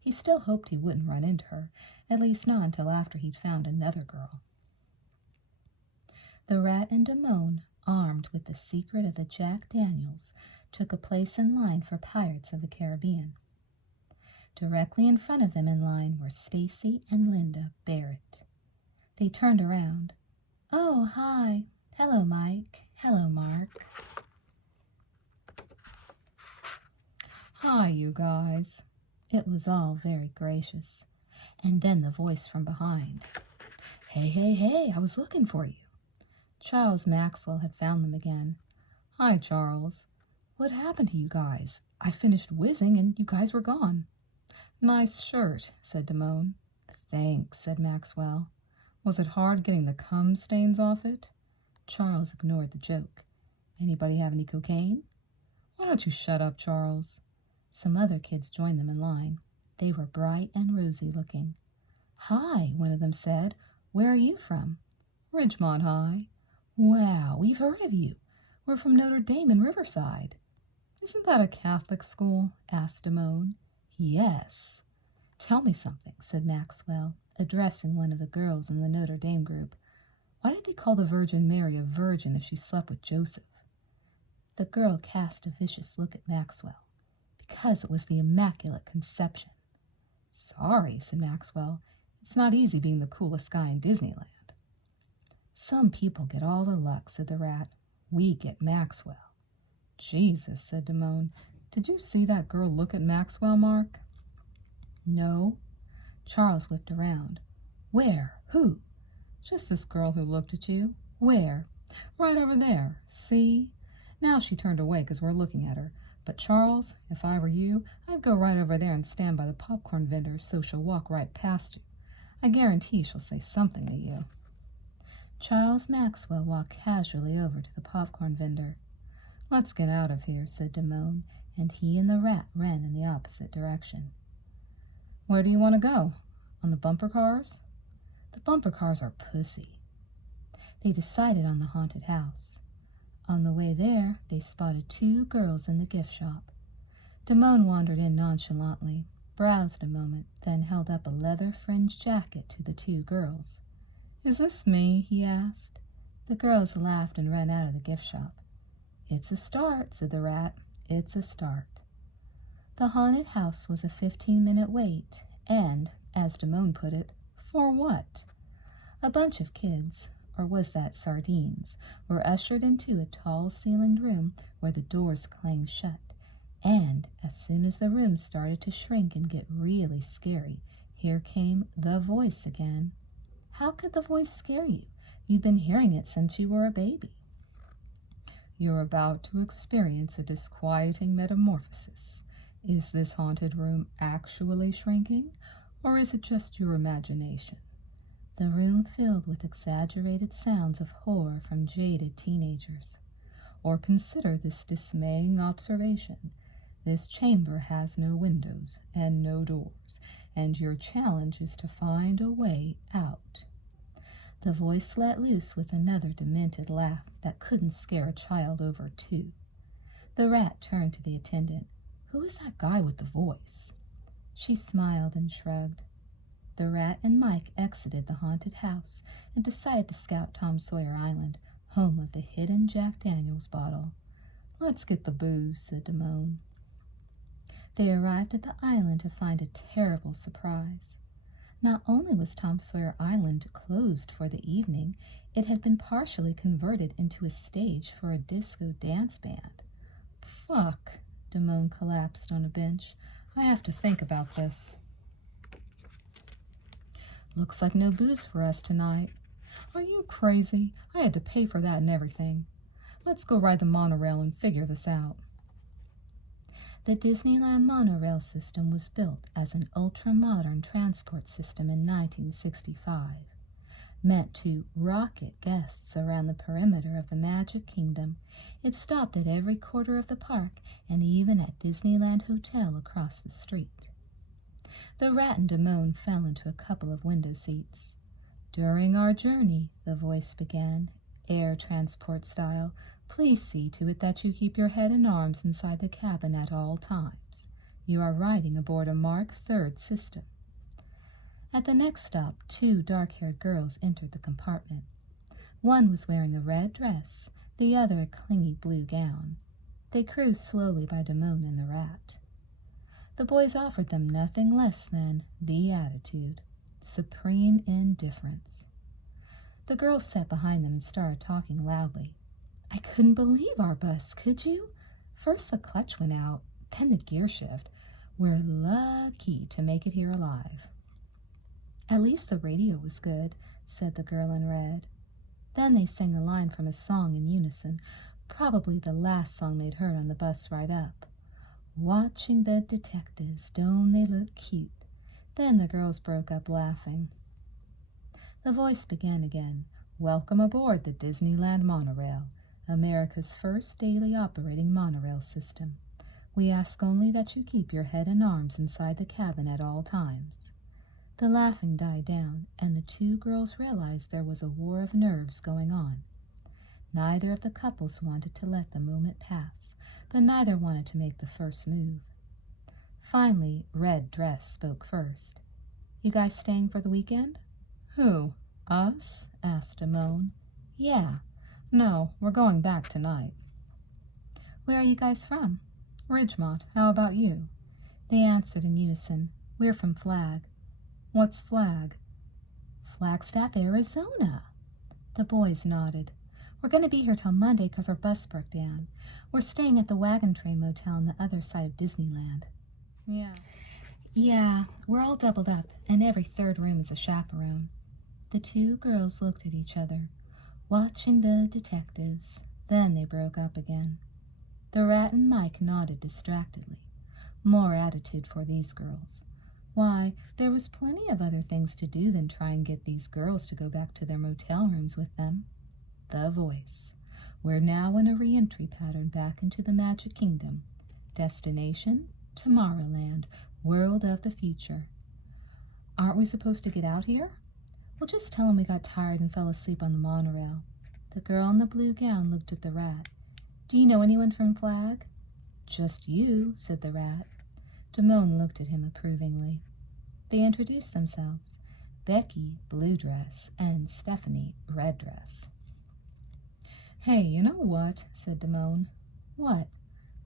He still hoped he wouldn't run into her, at least not until after he'd found another girl. The Rat and Damone, armed with the secret of the Jack Daniels, took a place in line for Pirates of the Caribbean. Directly in front of them in line were Stacy and Linda Barrett. They turned around. "Oh, hi. Hello, Mike. Hello, Mark." "Hi, you guys." It was all very gracious. And then the voice from behind. "Hey, hey, hey, I was looking for you." Charles Maxwell had found them again. "Hi, Charles. What happened to you guys? I finished whizzing and you guys were gone." "Nice shirt," said Damone. "Thanks," said Maxwell. "Was it hard getting the cum stains off it?" Charles ignored the joke. "Anybody have any cocaine?" "Why don't you shut up, Charles?" Some other kids joined them in line. They were bright and rosy looking. "Hi," one of them said. "Where are you from?" "Ridgemont High." "Wow, we've heard of you. We're from Notre Dame in Riverside." "Isn't that a Catholic school?" asked Damone. "Yes." "Tell me something," said Maxwell, addressing one of the girls in the Notre Dame group. "Why did they call the Virgin Mary a virgin if she slept with Joseph?" The girl cast a vicious look at Maxwell. "Because it was the Immaculate Conception." "Sorry," said Maxwell. "It's not easy being the coolest guy in Disneyland." "Some people get all the luck," said the Rat. "We get Maxwell." "Jesus," said Damone. "Did you see that girl look at Maxwell, Mark?" "No." Charles whipped around. "Where? Who?" "Just this girl who looked at you." "Where?" "Right over there. See? Now she turned away because we're looking at her. But, Charles, if I were you, I'd go right over there and stand by the popcorn vendor so she'll walk right past you. I guarantee she'll say something to you." Charles Maxwell walked casually over to the popcorn vendor. "Let's get out of here," said Damone, and he and the Rat ran in the opposite direction. "Where do you want to go? On the bumper cars?" "The bumper cars are pussy." They decided on the haunted house. On the way there, they spotted two girls in the gift shop. Damone wandered in nonchalantly, browsed a moment, then held up a leather-fringed jacket to the two girls. "Is this me?" he asked. The girls laughed and ran out of the gift shop. "It's a start," said the Rat. "It's a start." The haunted house was a 15-minute wait, and, as Damone put it, for what? A bunch of kids, or was that sardines, were ushered into a tall-ceilinged room where the doors clanged shut, and as soon as the room started to shrink and get really scary, here came the voice again. How could the voice scare you? You'd been hearing it since you were a baby. "You're about to experience a disquieting metamorphosis. Is this haunted room actually shrinking, or is it just your imagination?" The room filled with exaggerated sounds of horror from jaded teenagers. "Or consider this dismaying observation. This chamber has no windows and no doors, and your challenge is to find a way out." The voice let loose with another demented laugh that couldn't scare a child over 2. The Rat turned to the attendant. "Who is that guy with the voice?" She smiled and shrugged. The Rat and Mike exited the haunted house and decided to scout Tom Sawyer Island, home of the hidden Jack Daniels bottle. Let's get the booze, said Damone. They arrived at the island to find a terrible surprise. Not only was Tom Sawyer Island closed for the evening, it had been partially converted into a stage for a disco dance band. Fuck, Damone collapsed on a bench. I have to think about this. Looks like no booze for us tonight. Are you crazy? I had to pay for that and everything. Let's go ride the monorail and figure this out. The Disneyland monorail system was built as an ultra-modern transport system in 1965, meant to rocket guests around the perimeter of the Magic Kingdom. It stopped at every quarter of the park and even at Disneyland Hotel across the street. The Rat and Damone fell into a couple of window seats. During our journey, the voice began, air transport style, please see to it that you keep your head and arms inside the cabin at all times. You are riding aboard a Mark III system. At the next stop, two dark-haired girls entered the compartment. One was wearing a red dress, the other a clingy blue gown. They cruised slowly by Damone and the Rat. The boys offered them nothing less than the attitude, supreme indifference. The girls sat behind them and started talking loudly. I couldn't believe our bus, could you? First the clutch went out, then the gear shift. We're lucky to make it here alive. At least the radio was good, said the girl in red. Then they sang a line from a song in unison, probably the last song they'd heard on the bus ride up. Watching the detectives, don't they look cute? Then the girls broke up laughing. The voice began again. Welcome aboard the Disneyland monorail, America's first daily operating monorail system. We ask only that you keep your head and arms inside the cabin at all times. The laughing died down, and the two girls realized there was a war of nerves going on. Neither of the couples wanted to let the moment pass, but neither wanted to make the first move. Finally, Red Dress spoke first. You guys staying for the weekend? Who? Us? Asked Damone. Yeah. No, we're going back tonight. Where are you guys from? Ridgemont. How about you? They answered in unison. We're from Flag. What's Flag? Flagstaff, Arizona. The boys nodded. We're going to be here till Monday because our bus broke down. We're staying at the Wagon Train Motel on the other side of Disneyland. Yeah, we're all doubled up, and every third room is a chaperone. The two girls looked at each other, watching the detectives. Then they broke up again. The Rat and Mike nodded distractedly. More attitude for these girls. Why, there was plenty of other things to do than try and get these girls to go back to their motel rooms with them. The voice. We're now in a re-entry pattern back into the Magic Kingdom. Destination, Tomorrowland, world of the future. Aren't we supposed to get out here? We'll just tell them we got tired and fell asleep on the monorail. The girl in the blue gown looked at the Rat. Do you know anyone from Flag? Just you, said the Rat. Damone looked at him approvingly. They introduced themselves. Becky, blue dress, and Stephanie, red dress. Hey, you know what? Said Damone. What?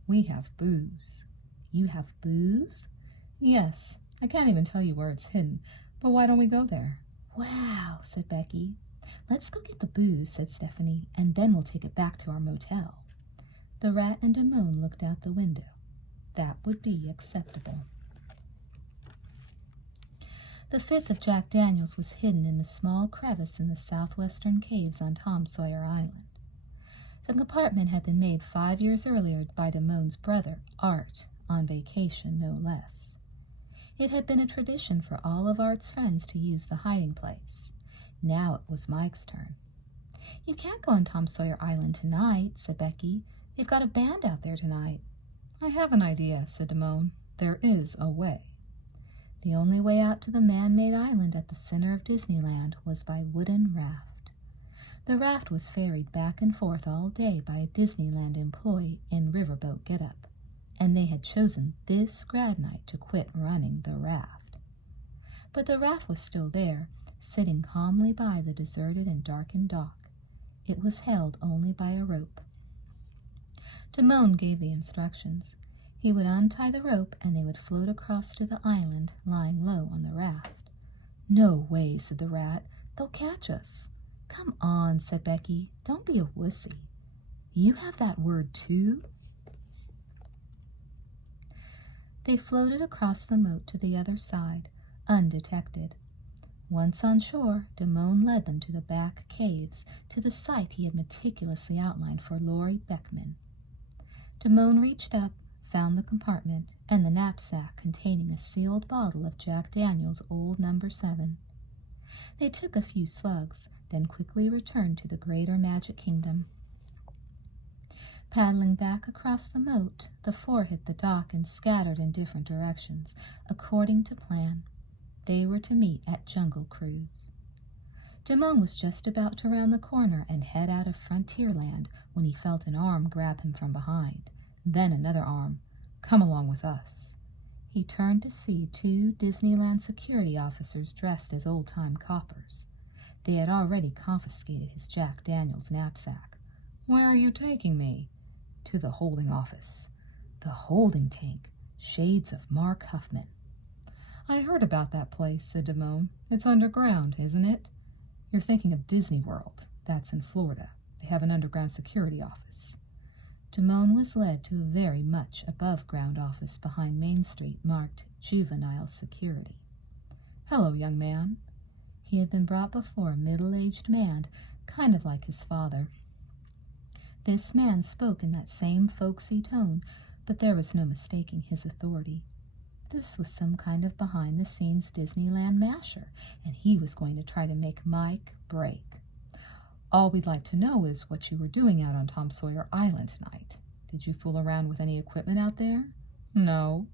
We have booze. You have booze? Yes. I can't even tell you where it's hidden, but why don't we go there? Wow, said Becky. Let's go get the booze, said Stephanie, and then we'll take it back to our motel. The Rat and Damone looked out the window. That would be acceptable. The fifth of Jack Daniels was hidden in a small crevice in the southwestern caves on Tom Sawyer Island. The compartment had been made 5 years earlier by Damone's brother, Art, on vacation no less. It had been a tradition for all of Art's friends to use the hiding place. Now it was Mike's turn. You can't go on Tom Sawyer Island tonight, said Becky. They've got a band out there tonight. I have an idea, said Damone. There is a way. The only way out to the man-made island at the center of Disneyland was by wooden raft. The raft was ferried back and forth all day by a Disneyland employee in riverboat getup, and they had chosen this grad night to quit running the raft. But the raft was still there, sitting calmly by the deserted and darkened dock. It was held only by a rope. Damone gave the instructions. He would untie the rope and they would float across to the island lying low on the raft. "No way," said the rat. "They'll catch us." "Come on," said Becky. "Don't be a wussy." "You have that word too?" They floated across the moat to the other side, undetected. Once on shore, Damone led them to the back caves, to the site he had meticulously outlined for Laurie Beckman. Damone reached up, found the compartment, and the knapsack containing a sealed bottle of Jack Daniel's Old No. 7. They took a few slugs, then quickly returned to the greater magic kingdom. Paddling back across the moat, the four hit the dock and scattered in different directions, according to plan. They were to meet at Jungle Cruise. Damone was just about to round the corner and head out of Frontierland when he felt an arm grab him from behind. Then another arm. "Come along with us." He turned to see two Disneyland security officers dressed as old-time coppers. They had already confiscated his Jack Daniels knapsack. "Where are you taking me?" "To the holding office." "The holding tank. Shades of Mark Huffman." "I heard about that place," said Damone. "It's underground, isn't it?" "You're thinking of Disney World. That's in Florida. They have an underground security office." Damone was led to a very much above-ground office behind Main Street marked Juvenile Security. "Hello, young man." He had been brought before a middle-aged man, kind of like his father. This man spoke in that same folksy tone, but there was no mistaking his authority. This was some kind of behind-the-scenes Disneyland masher, and he was going to try to make Mike break. "All we'd like to know is what you were doing out on Tom Sawyer Island tonight. Did you fool around with any equipment out there?" "No."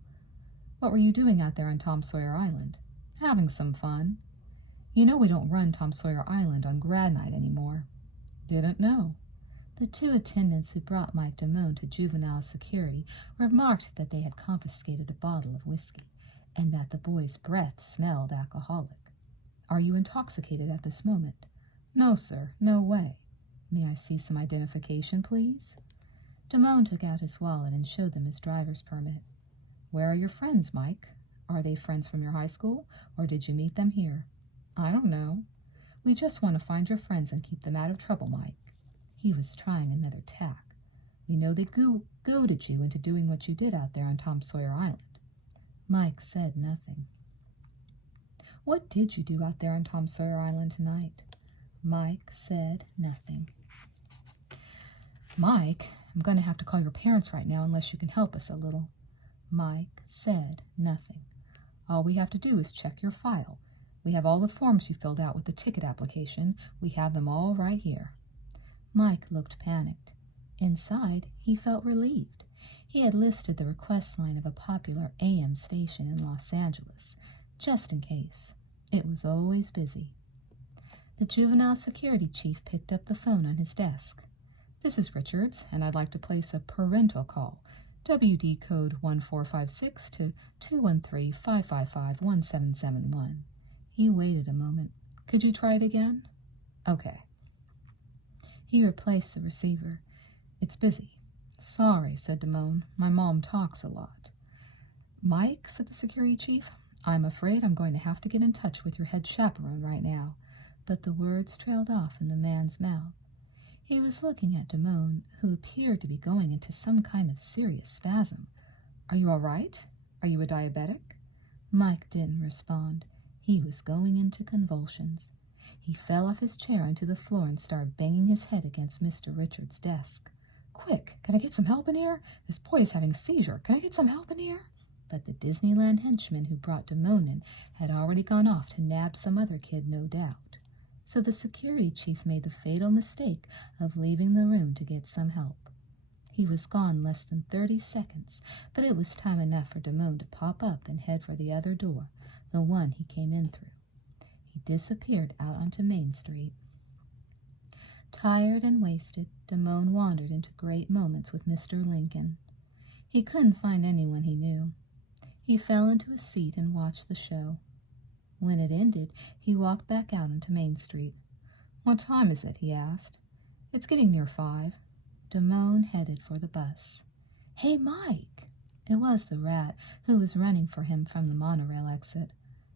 "What were you doing out there on Tom Sawyer Island?" "Having some fun." "You know we don't run Tom Sawyer Island on grad night anymore." "Didn't know." The two attendants who brought Mike Damone to juvenile security remarked that they had confiscated a bottle of whiskey and that the boy's breath smelled alcoholic. "Are you intoxicated at this moment?" "No, sir, no way." "May I see some identification, please?" Damone took out his wallet and showed them his driver's permit. "Where are your friends, Mike? Are they friends from your high school, or did you meet them here?" "I don't know." "We just want to find your friends and keep them out of trouble, Mike." He was trying another tack. "We know they goaded you into doing what you did out there on Tom Sawyer Island." Mike said nothing. "What did you do out there on Tom Sawyer Island tonight?" Mike said nothing. "Mike, I'm going to have to call your parents right now unless you can help us a little." Mike said nothing. "All we have to do is check your file. We have all the forms you filled out with the ticket application. We have them all right here." Mike looked panicked. Inside, he felt relieved. He had listed the request line of a popular AM station in Los Angeles, just in case. It was always busy. The juvenile security chief picked up the phone on his desk. "This is Richards, and I'd like to place a parental call. WD code 1456 to 213-555-1771. He waited a moment. "Could you try it again?" "Okay." He replaced the receiver. "It's busy." "Sorry," said Damone. "My mom talks a lot." "Mike," said the security chief, "I'm afraid I'm going to have to get in touch with your head chaperone right now." But the words trailed off in the man's mouth. He was looking at Damone, who appeared to be going into some kind of serious spasm. "Are you all right? Are you a diabetic?" Mike didn't respond. He was going into convulsions. He fell off his chair onto the floor and started banging his head against Mr. Richards' desk. "Quick, can I get some help in here? This boy is having a seizure. Can I get some help in here?" But the Disneyland henchman who brought Damone in had already gone off to nab some other kid, no doubt. So the security chief made the fatal mistake of leaving the room to get some help. He was gone less than 30 seconds, but it was time enough for Damone to pop up and head for the other door, the one he came in through. He disappeared out onto Main Street. Tired and wasted, Damone wandered into great moments with Mr. Lincoln. He couldn't find anyone he knew. He fell into a seat and watched the show. When it ended, he walked back out onto Main Street. "What time is it?" he asked. "It's getting near 5. Damone headed for the bus. "Hey, Mike!" It was the rat, who was running for him from the monorail exit.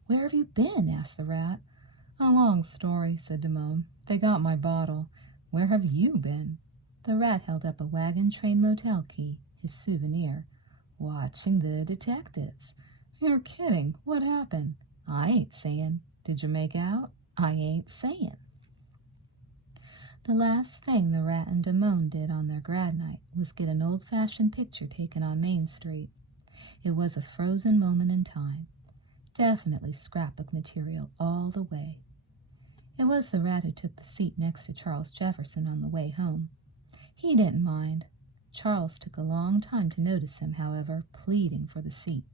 "Where have you been?" asked the rat. "A long story," said Damone. "They got my bottle. Where have you been?" The rat held up a wagon train motel key, his souvenir. "Watching the detectives." "You're kidding. What happened?" "I ain't saying." "Did you make out?" "I ain't saying." The last thing the rat and Damone did on their grad night was get an old-fashioned picture taken on Main Street. It was a frozen moment in time. Definitely scrapbook material all the way. It was the rat who took the seat next to Charles Jefferson on the way home. He didn't mind. Charles took a long time to notice him, however, pleading for the seat.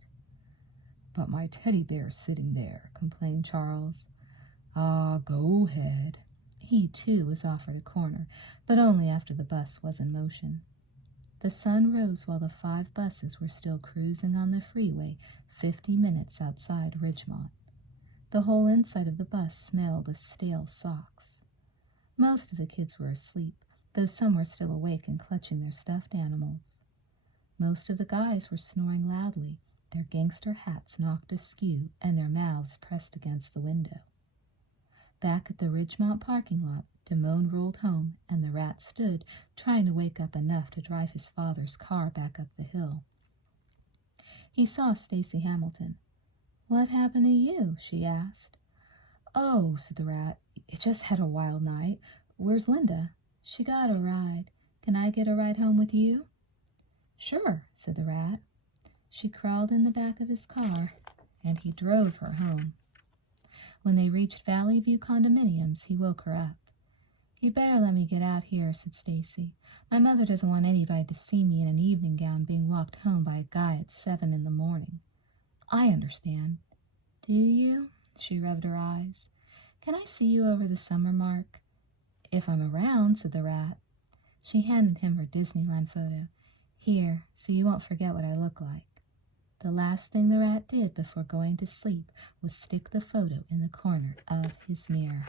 "But my teddy bear's sitting there," complained Charles. "Ah, go ahead." He, too, was offered a corner, but only after the bus was in motion. The sun rose while the 5 buses were still cruising on the freeway 50 minutes outside Ridgemont. The whole inside of the bus smelled of stale socks. Most of the kids were asleep, though some were still awake and clutching their stuffed animals. Most of the guys were snoring loudly, their gangster hats knocked askew and their mouths pressed against the window. Back at the Ridgemont parking lot, Damone rolled home, and the rat stood, trying to wake up enough to drive his father's car back up the hill. He saw Stacy Hamilton. "What happened to you?" she asked. "Oh," said the rat, "it just had a wild night. Where's Linda?" "She got a ride. Can I get a ride home with you?" "Sure," said the rat. She crawled in the back of his car, and he drove her home. When they reached Valley View condominiums, he woke her up. "You'd better let me get out here," said Stacy. "My mother doesn't want anybody to see me in an evening gown being walked home by a guy at 7 in the morning." "I understand." "Do you?" She rubbed her eyes. "Can I see you over the summer, Mark?" "If I'm around," said the rat. She handed him her Disneyland photo. "Here, so you won't forget what I look like." The last thing the rat did before going to sleep was stick the photo in the corner of his mirror.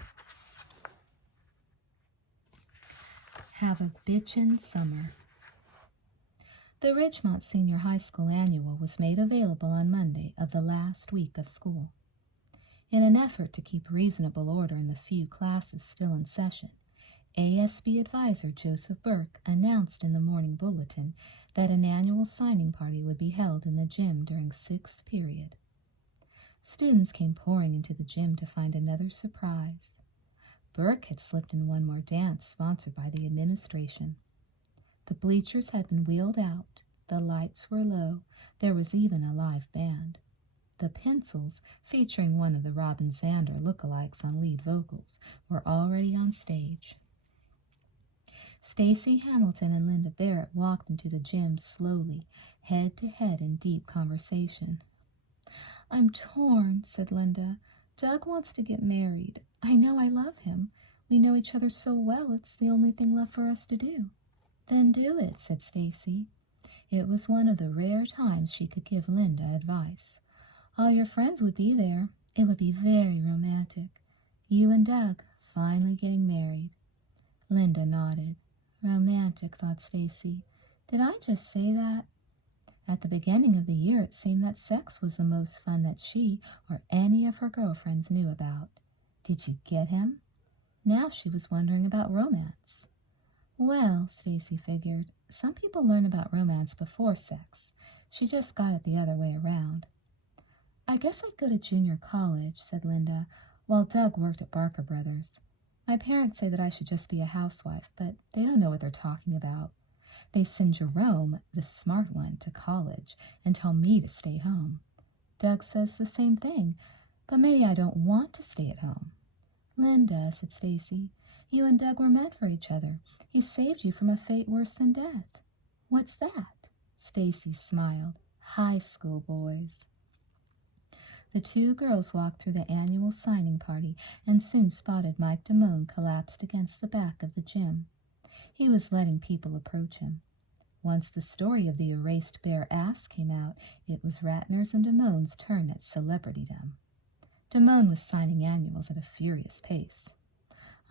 Have a bitchin' summer. The Ridgemont Senior High School Annual was made available on Monday of the last week of school. In an effort to keep reasonable order in the few classes still in session, ASB advisor Joseph Burke announced in the morning bulletin that an annual signing party would be held in the gym during 6th period. Students came pouring into the gym to find another surprise. Burke had slipped in one more dance sponsored by the administration. The bleachers had been wheeled out, the lights were low, there was even a live band. The pencils, featuring one of the Robin Zander lookalikes on lead vocals, were already on stage. Stacy Hamilton and Linda Barrett walked into the gym slowly, head to head in deep conversation. "I'm torn," said Linda. "Doug wants to get married. I know I love him. We know each other so well, it's the only thing left for us to do." "Then do it," said Stacy. It was one of the rare times she could give Linda advice. "All your friends would be there. It would be very romantic. You and Doug finally getting married." Linda nodded. "Romantic," thought Stacy. "Did I just say that?" At the beginning of the year, it seemed that sex was the most fun that she or any of her girlfriends knew about. Did you get him? Now she was wondering about romance. Well, Stacy figured, some people learn about romance before sex. She just got it the other way around. "I guess I'd go to junior college," said Linda, "while Doug worked at Barker Brothers. My parents say that I should just be a housewife, but they don't know what they're talking about. They send Jerome, the smart one, to college and tell me to stay home. Doug says the same thing, but maybe I don't want to stay at home." "Linda," said Stacy, "you and Doug were meant for each other. He saved you from a fate worse than death." "What's that?" Stacy smiled. "High school boys." The two girls walked through the annual signing party and soon spotted Mike Damone collapsed against the back of the gym. He was letting people approach him. Once the story of the erased bare ass came out, it was Ratner's and Damone's turn at celebritydom. Damone was signing annuals at a furious pace.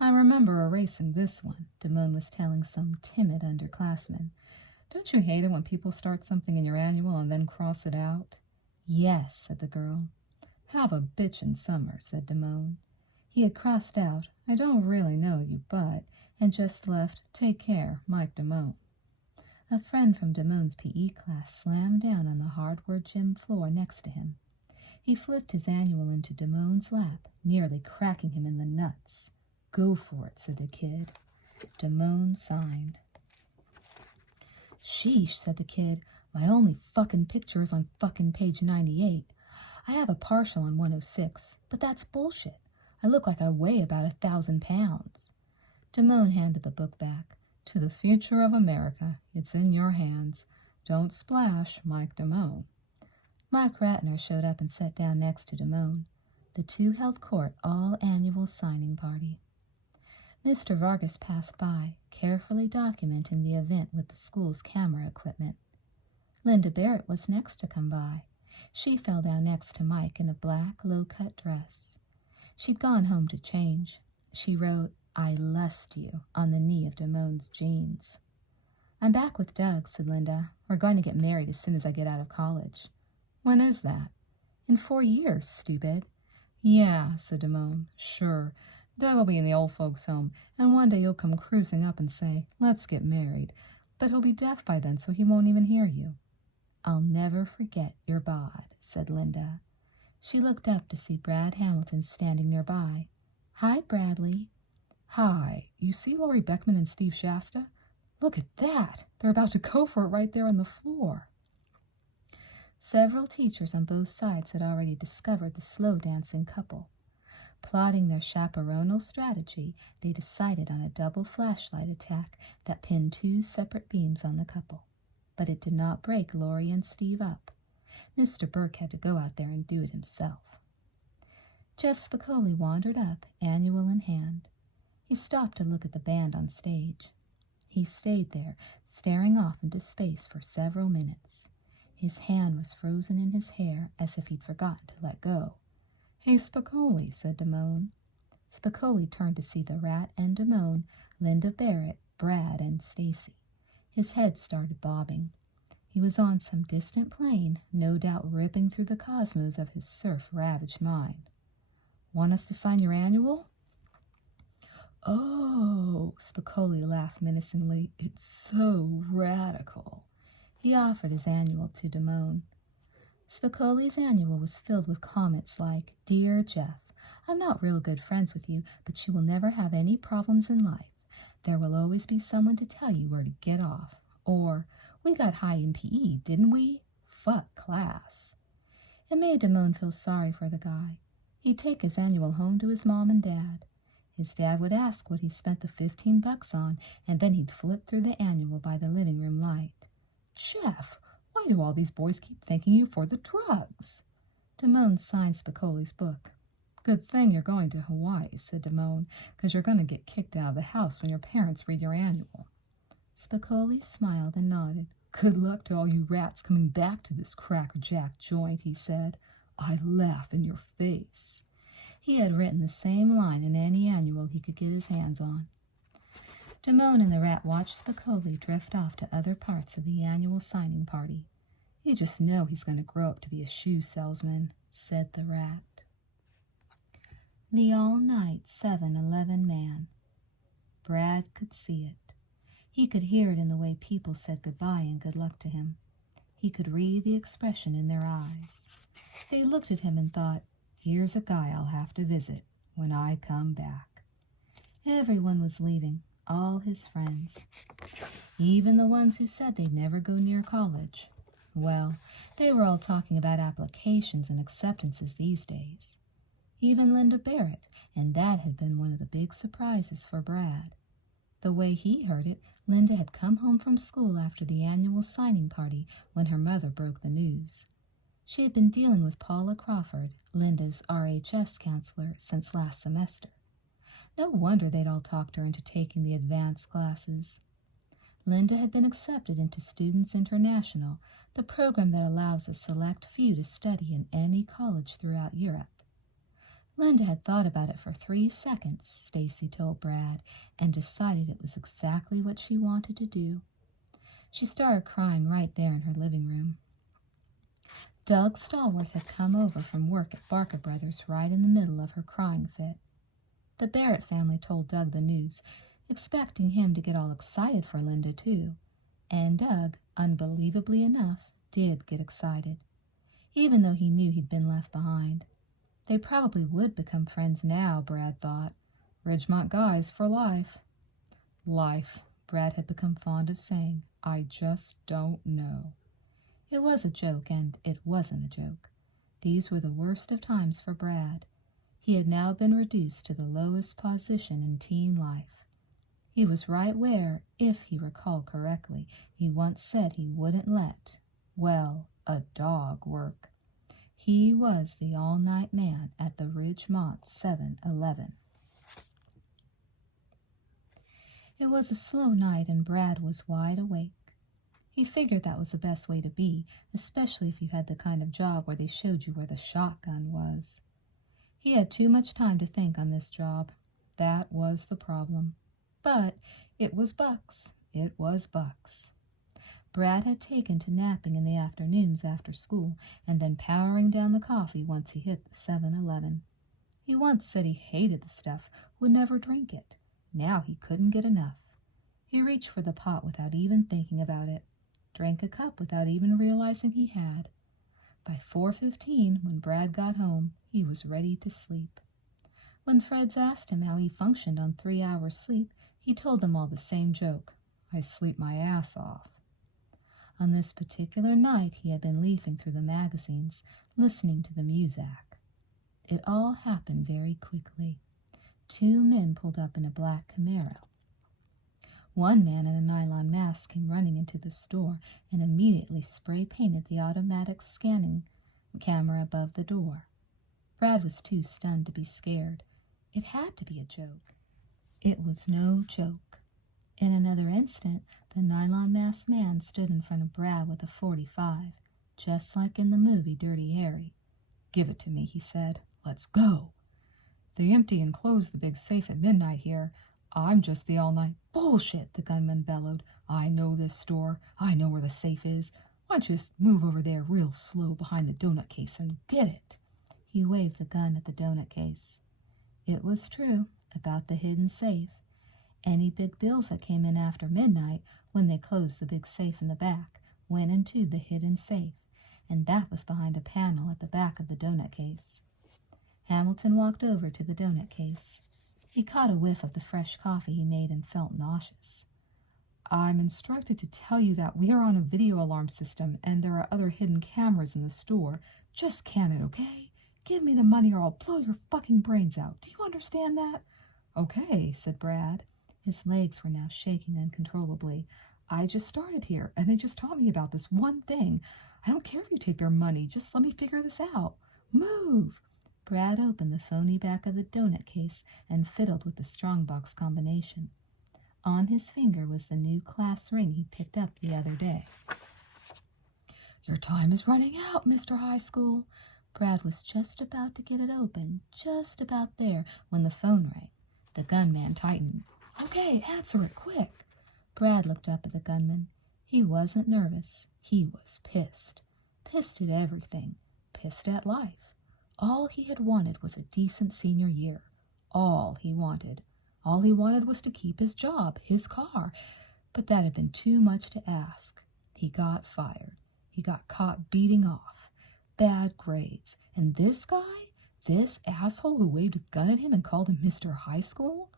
I remember erasing this one, Damone was telling some timid underclassman. Don't you hate it when people start something in your annual and then cross it out? Yes, said the girl. Have a bitchin' summer, said Damone. He had crossed out, I don't really know you, but, and just left, take care, Mike Damone. A friend from Damone's PE class slammed down on the hardwood gym floor next to him. He flipped his annual into Damone's lap, nearly cracking him in the nuts. Go for it, said the kid. Damone signed. Sheesh, said the kid. My only fucking picture is on fucking page 98. I have a partial on 106, but that's bullshit. I look like I weigh about 1,000 pounds. Damone handed the book back. To the future of America, it's in your hands. Don't splash, Mike Damone. Mark Ratner showed up and sat down next to Damone. The two held court all-annual signing party. Mr. Vargas passed by, carefully documenting the event with the school's camera equipment. Linda Barrett was next to come by. She fell down next to Mike in a black, low-cut dress. She'd gone home to change. She wrote, I lust you, on the knee of Damone's jeans. I'm back with Doug, said Linda. We're going to get married as soon as I get out of college. When is that? In 4 years, stupid. Yeah, said Damone. Sure. Doug will be in the old folks' home, and one day he'll come cruising up and say, let's get married. But he'll be deaf by then, so he won't even hear you. I'll never forget your bod, said Linda. She looked up to see Brad Hamilton standing nearby. Hi, Bradley. Hi, you see Laurie Beckman and Steve Shasta? Look at that. They're about to go for it right there on the floor. Several teachers on both sides had already discovered the slow-dancing couple. Plotting their chaperonal strategy, they decided on a double flashlight attack that pinned 2 separate beams on the couple. But it did not break Laurie and Steve up. Mr. Burke had to go out there and do it himself. Jeff Spicoli wandered up, annual in hand. He stopped to look at the band on stage. He stayed there, staring off into space for several minutes. His hand was frozen in his hair as if he'd forgotten to let go. Hey, Spicoli, said Damone. Spicoli turned to see the Rat and Damone, Linda Barrett, Brad, and Stacy. His head started bobbing. He was on some distant plane, no doubt ripping through the cosmos of his surf-ravaged mind. Want us to sign your annual? Oh, Spicoli laughed menacingly. It's so radical. He offered his annual to Damone. Spicoli's annual was filled with comments like, Dear Jeff, I'm not real good friends with you, but you will never have any problems in life. There will always be someone to tell you where to get off. Or, we got high in PE, didn't we? Fuck class. It made Damone feel sorry for the guy. He'd take his annual home to his mom and dad. His dad would ask what he spent the $15 on, and then he'd flip through the annual by the living room light. Jeff, why do all these boys keep thanking you for the drugs? Damone signed Spicoli's book. Good thing you're going to Hawaii, said Damone, because you're going to get kicked out of the house when your parents read your annual. Spicoli smiled and nodded. Good luck to all you rats coming back to this crackerjack joint, he said. I laugh in your face. He had written the same line in any annual he could get his hands on. Damone and the Rat watched Spicoli drift off to other parts of the annual signing party. You just know he's going to grow up to be a shoe salesman, said the Rat. The all-night 7-Eleven man. Brad could see it. He could hear it in the way people said goodbye and good luck to him. He could read the expression in their eyes. They looked at him and thought, here's a guy I'll have to visit when I come back. Everyone was leaving, all his friends. Even the ones who said they'd never go near college. Well, they were all talking about applications and acceptances these days. Even Linda Barrett, and that had been one of the big surprises for Brad. The way he heard it, Linda had come home from school after the annual signing party when her mother broke the news. She had been dealing with Paula Crawford, Linda's RHS counselor, since last semester. No wonder they'd all talked her into taking the advanced classes. Linda had been accepted into Students International, the program that allows a select few to study in any college throughout Europe. Linda had thought about it for 3 seconds, Stacy told Brad, and decided it was exactly what she wanted to do. She started crying right there in her living room. Doug Stallworth had come over from work at Barker Brothers right in the middle of her crying fit. The Barrett family told Doug the news, expecting him to get all excited for Linda, too. And Doug, unbelievably enough, did get excited, even though he knew he'd been left behind. They probably would become friends now, Brad thought. Ridgemont guys for life. Life, Brad had become fond of saying. I just don't know. It was a joke, and it wasn't a joke. These were the worst of times for Brad. He had now been reduced to the lowest position in teen life. He was right where, if he recalled correctly, he once said he wouldn't let, well, a dog work. He was the all-night man at the Ridgemont 7-Eleven. It was a slow night, and Brad was wide awake. He figured that was the best way to be, especially if you had the kind of job where they showed you where the shotgun was. He had too much time to think on this job. That was the problem. But it was bucks. It was bucks. Brad had taken to napping in the afternoons after school, and then powering down the coffee once he hit the 7-Eleven. He once said he hated the stuff, would never drink it. Now he couldn't get enough. He reached for the pot without even thinking about it, drank a cup without even realizing he had. By 4:15, when Brad got home, he was ready to sleep. When Freds asked him how he functioned on 3 hours sleep, he told them all the same joke. I sleep my ass off. On this particular night, he had been leafing through the magazines, listening to the Muzak. It all happened very quickly. 2 men pulled up in a black Camaro. One man in a nylon mask came running into the store and immediately spray-painted the automatic scanning camera above the door. Brad was too stunned to be scared. It had to be a joke. It was no joke. In another instant, the nylon-masked man stood in front of Brad with a .45, just like in the movie Dirty Harry. Give it to me, he said. Let's go. They empty and close the big safe at midnight here. I'm just the all-night. Bullshit, the gunman bellowed. I know this store. I know where the safe is. Why don't you just move over there real slow behind the donut case and get it? He waved the gun at the donut case. It was true about the hidden safe. Any big bills that came in after midnight, when they closed the big safe in the back, went into the hidden safe, and that was behind a panel at the back of the donut case. Hamilton walked over to the donut case. He caught a whiff of the fresh coffee he made and felt nauseous. I'm instructed to tell you that we are on a video alarm system and there are other hidden cameras in the store. Just can it, okay? Give me the money or I'll blow your fucking brains out. Do you understand that? Okay, said Brad. His legs were now shaking uncontrollably. I just started here and they just taught me about this one thing. I don't care if you take their money. Just let me figure this out. Move! Brad opened the phony back of the donut case and fiddled with the strongbox combination. On his finger was the new class ring he picked up the other day. Your time is running out, Mr. High School. Brad was just about to get it open, just about there, when the phone rang. The gunman tightened. Okay, answer it, quick. Brad looked up at the gunman. He wasn't nervous. He was pissed. Pissed at everything. Pissed at life. All he had wanted was a decent senior year. All he wanted. All he wanted was to keep his job, his car. But that had been too much to ask. He got fired. He got caught beating off. Bad grades. And this guy? This asshole who waved a gun at him and called him Mr. High School?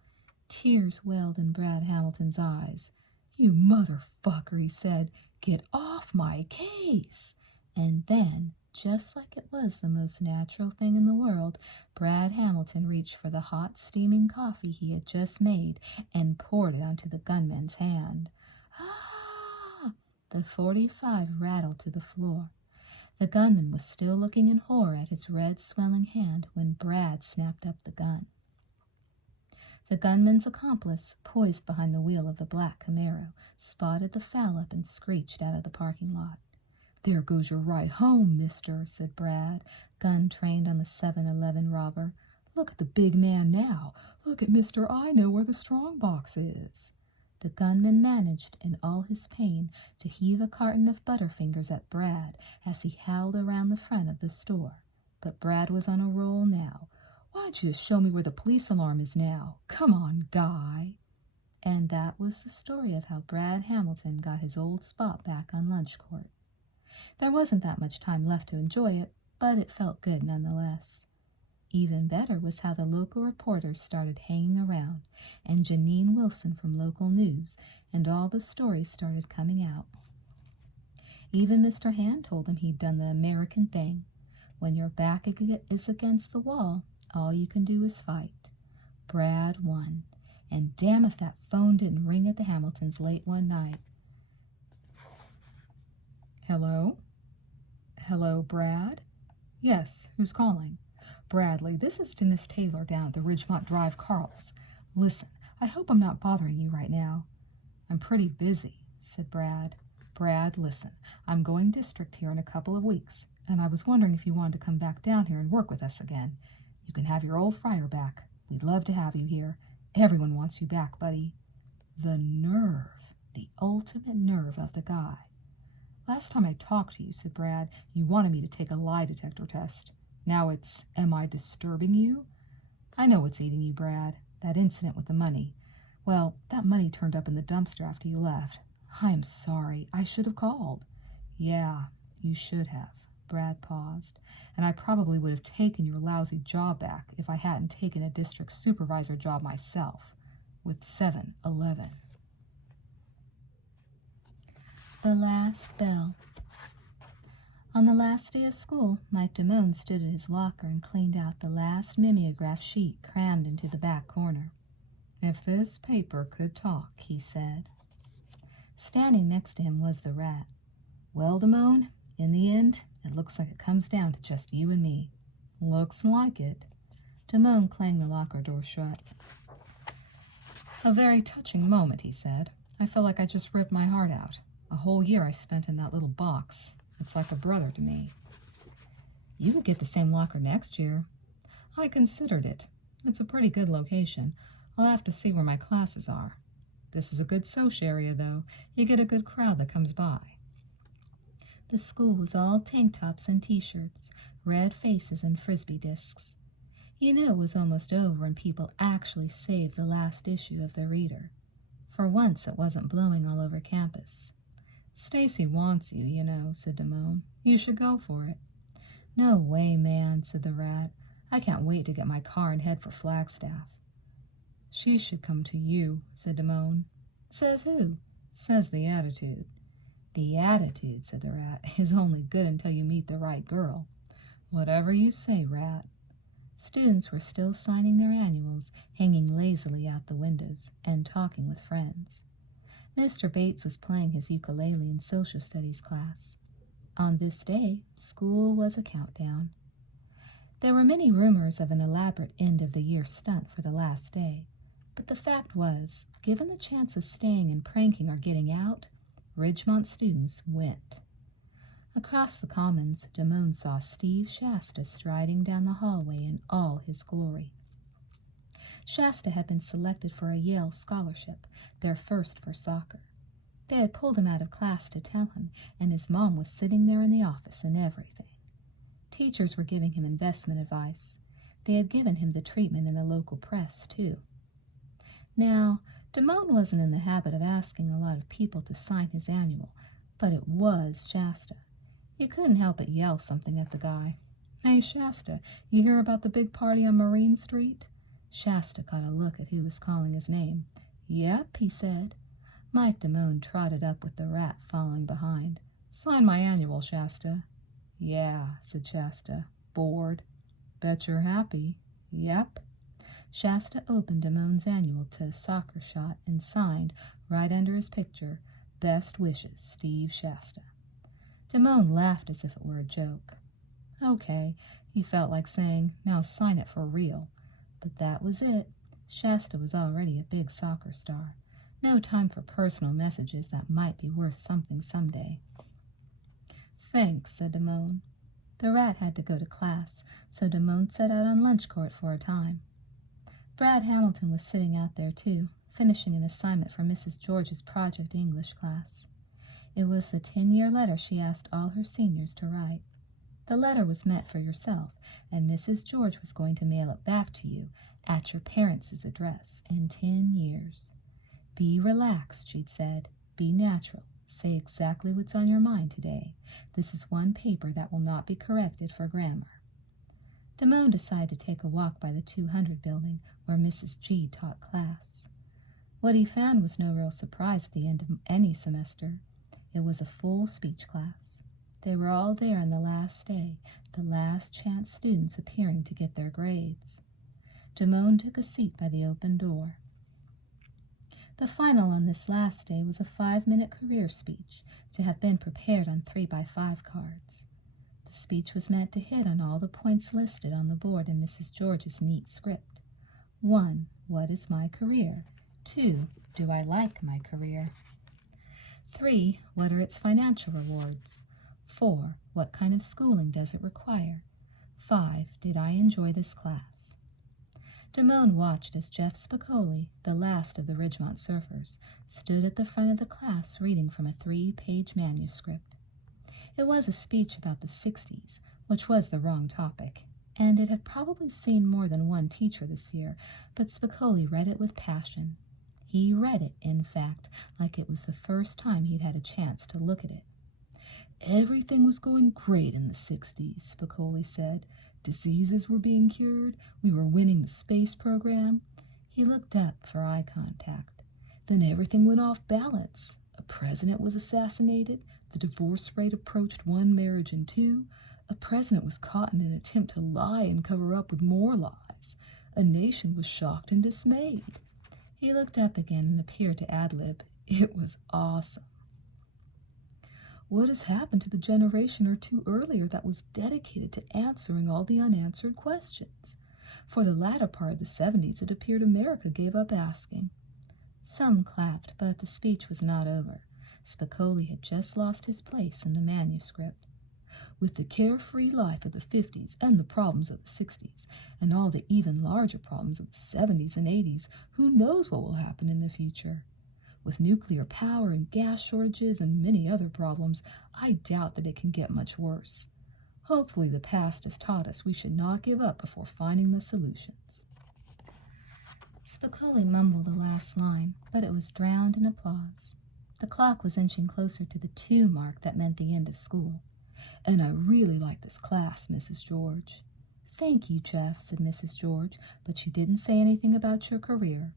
Tears welled in Brad Hamilton's eyes. You motherfucker, he said. Get off my case. And then, just like it was the most natural thing in the world, Brad Hamilton reached for the hot, steaming coffee he had just made and poured it onto the gunman's hand. Ah! The .45 rattled to the floor. The gunman was still looking in horror at his red, swelling hand when Brad snapped up the gun. The gunman's accomplice, poised behind the wheel of the black Camaro, spotted the foul up and screeched out of the parking lot. There goes your ride home, mister, said Brad, gun trained on the 7-Eleven robber. Look at the big man now. Look at Mr. I know where the strong box is. The gunman managed, in all his pain, to heave a carton of Butterfingers at Brad as he howled around the front of the store. But Brad was on a roll now. Why don't you show me where the police alarm is now? Come on, Guy. And that was the story of how Brad Hamilton got his old spot back on Lunch Court. There wasn't that much time left to enjoy it, but it felt good nonetheless. Even better was how the local reporters started hanging around, and Janine Wilson from local news, and all the stories started coming out. Even Mr. Hand told him he'd done the American thing. When your back is against the wall, all you can do is fight. Brad won. And damn if that phone didn't ring at the Hamiltons late one night. Hello? Hello, Brad? Yes, who's calling? Bradley, this is Dennis Taylor down at the Ridgemont Drive Carls. Listen, I hope I'm not bothering you right now. I'm pretty busy, said Brad. Brad, listen, I'm going district here in a couple of weeks, and I was wondering if you wanted to come back down here and work with us again. You can have your old fryer back. We'd love to have you here. Everyone wants you back, buddy. The nerve, the ultimate nerve of the guy. Last time I talked to you, said Brad, you wanted me to take a lie detector test. Now it's, am I disturbing you? I know what's eating you, Brad. That incident with the money. Well, that money turned up in the dumpster after you left. I am sorry. I should have called. Yeah, you should have. Brad paused. And I probably would have taken your lousy job back if I hadn't taken a district supervisor job myself with 7-Eleven. The Last Bell. On the last day of school, Mike Damone stood at his locker and cleaned out the last mimeograph sheet crammed into the back corner. If this paper could talk, he said. Standing next to him was the rat. Well, Damone, in the end, it looks like it comes down to just you and me. Looks like it. Damone clanged the locker door shut. A very touching moment, he said. I felt like I just ripped my heart out. A whole year I spent in that little box. It's like a brother to me. You could get the same locker next year. I considered it. It's a pretty good location. I'll have to see where my classes are. This is a good soch area, though. You get a good crowd that comes by. The school was all tank tops and T-shirts, red faces and Frisbee discs. You knew it was almost over and people actually saved the last issue of the Reader. For once it wasn't blowing all over campus. Stacy wants you, you know, said Damone. You should go for it. No way, man, said the rat. I can't wait to get my car and head for Flagstaff. She should come to you, said Damone. Says who? Says the attitude. The attitude, said the rat, is only good until you meet the right girl. Whatever you say, rat. Students were still signing their annuals, hanging lazily out the windows, and talking with friends. Mr. Bates was playing his ukulele in social studies class. On this day, school was a countdown. There were many rumors of an elaborate end-of-the-year stunt for the last day, but the fact was, given the chance of staying and pranking or getting out, Ridgemont students went. Across the commons, Damone saw Steve Shasta striding down the hallway in all his glory. Shasta had been selected for a Yale scholarship, their first for soccer. They had pulled him out of class to tell him, and his mom was sitting there in the office and everything. Teachers were giving him investment advice. They had given him the treatment in the local press, too. Now, Damone wasn't in the habit of asking a lot of people to sign his annual, but it was Shasta. You couldn't help but yell something at the guy. Hey, Shasta, you hear about the big party on Marine Street? Shasta caught a look at who was calling his name. Yep, he said. Mike Damone trotted up with the rat following behind. Sign my annual, Shasta. Yeah, said Shasta. Bored. Bet you're happy. Yep. Shasta opened Damone's annual to a soccer shot and signed, right under his picture, Best wishes, Steve Shasta. Damone laughed as if it were a joke. Okay, he felt like saying, now sign it for real. But that was it. Shasta was already a big soccer star. No time for personal messages that might be worth something someday. Thanks, said Damone. The rat had to go to class, so Damone set out on lunch court for a time. Brad Hamilton was sitting out there too, finishing an assignment for Mrs. George's project English class. It was the 10-year letter she asked all her seniors to write. The letter was meant for yourself, and Mrs. George was going to mail it back to you at your parents' address in 10 years. Be relaxed, she'd said. Be natural. Say exactly what's on your mind today. This is one paper that will not be corrected for grammar. Damone decided to take a walk by the 200 building where Mrs. G taught class. What he found was no real surprise at the end of any semester. It was a full speech class. They were all there on the last day, the last chance students appearing to get their grades. Damone took a seat by the open door. The final on this last day was a 5-minute career speech to have been prepared on 3x5 cards. The speech was meant to hit on all the points listed on the board in Mrs. George's neat script. 1. What is my career? 2. Do I like my career? 3. What are its financial rewards? 4. What kind of schooling does it require? 5. Did I enjoy this class? Damone watched as Jeff Spicoli, the last of the Ridgemont surfers, stood at the front of the class reading from a 3-page manuscript. It was a speech about the 60s, which was the wrong topic, and it had probably seen more than one teacher this year, but Spicoli read it with passion. He read it, in fact, like it was the first time he'd had a chance to look at it. Everything was going great in the 60s, Spicoli said. Diseases were being cured. We were winning the space program. He looked up for eye contact. Then everything went off balance. A president was assassinated. The divorce rate approached 1 marriage in 2. A president was caught in an attempt to lie and cover up with more lies. A nation was shocked and dismayed. He looked up again and appeared to ad-lib. It was awesome. What has happened to the generation or two earlier that was dedicated to answering all the unanswered questions? For the latter part of the 70s, it appeared America gave up asking. Some clapped, but the speech was not over. Spicoli had just lost his place in the manuscript. With the carefree life of the 50s and the problems of the 60s, and all the even larger problems of the 70s and 80s, who knows what will happen in the future? With nuclear power and gas shortages and many other problems, I doubt that it can get much worse. Hopefully the past has taught us we should not give up before finding the solutions. Spicoli mumbled the last line, but it was drowned in applause. The clock was inching closer to the 2 mark that meant the end of school. And I really like this class, Mrs. George. Thank you, Jeff, said Mrs. George, but you didn't say anything about your career.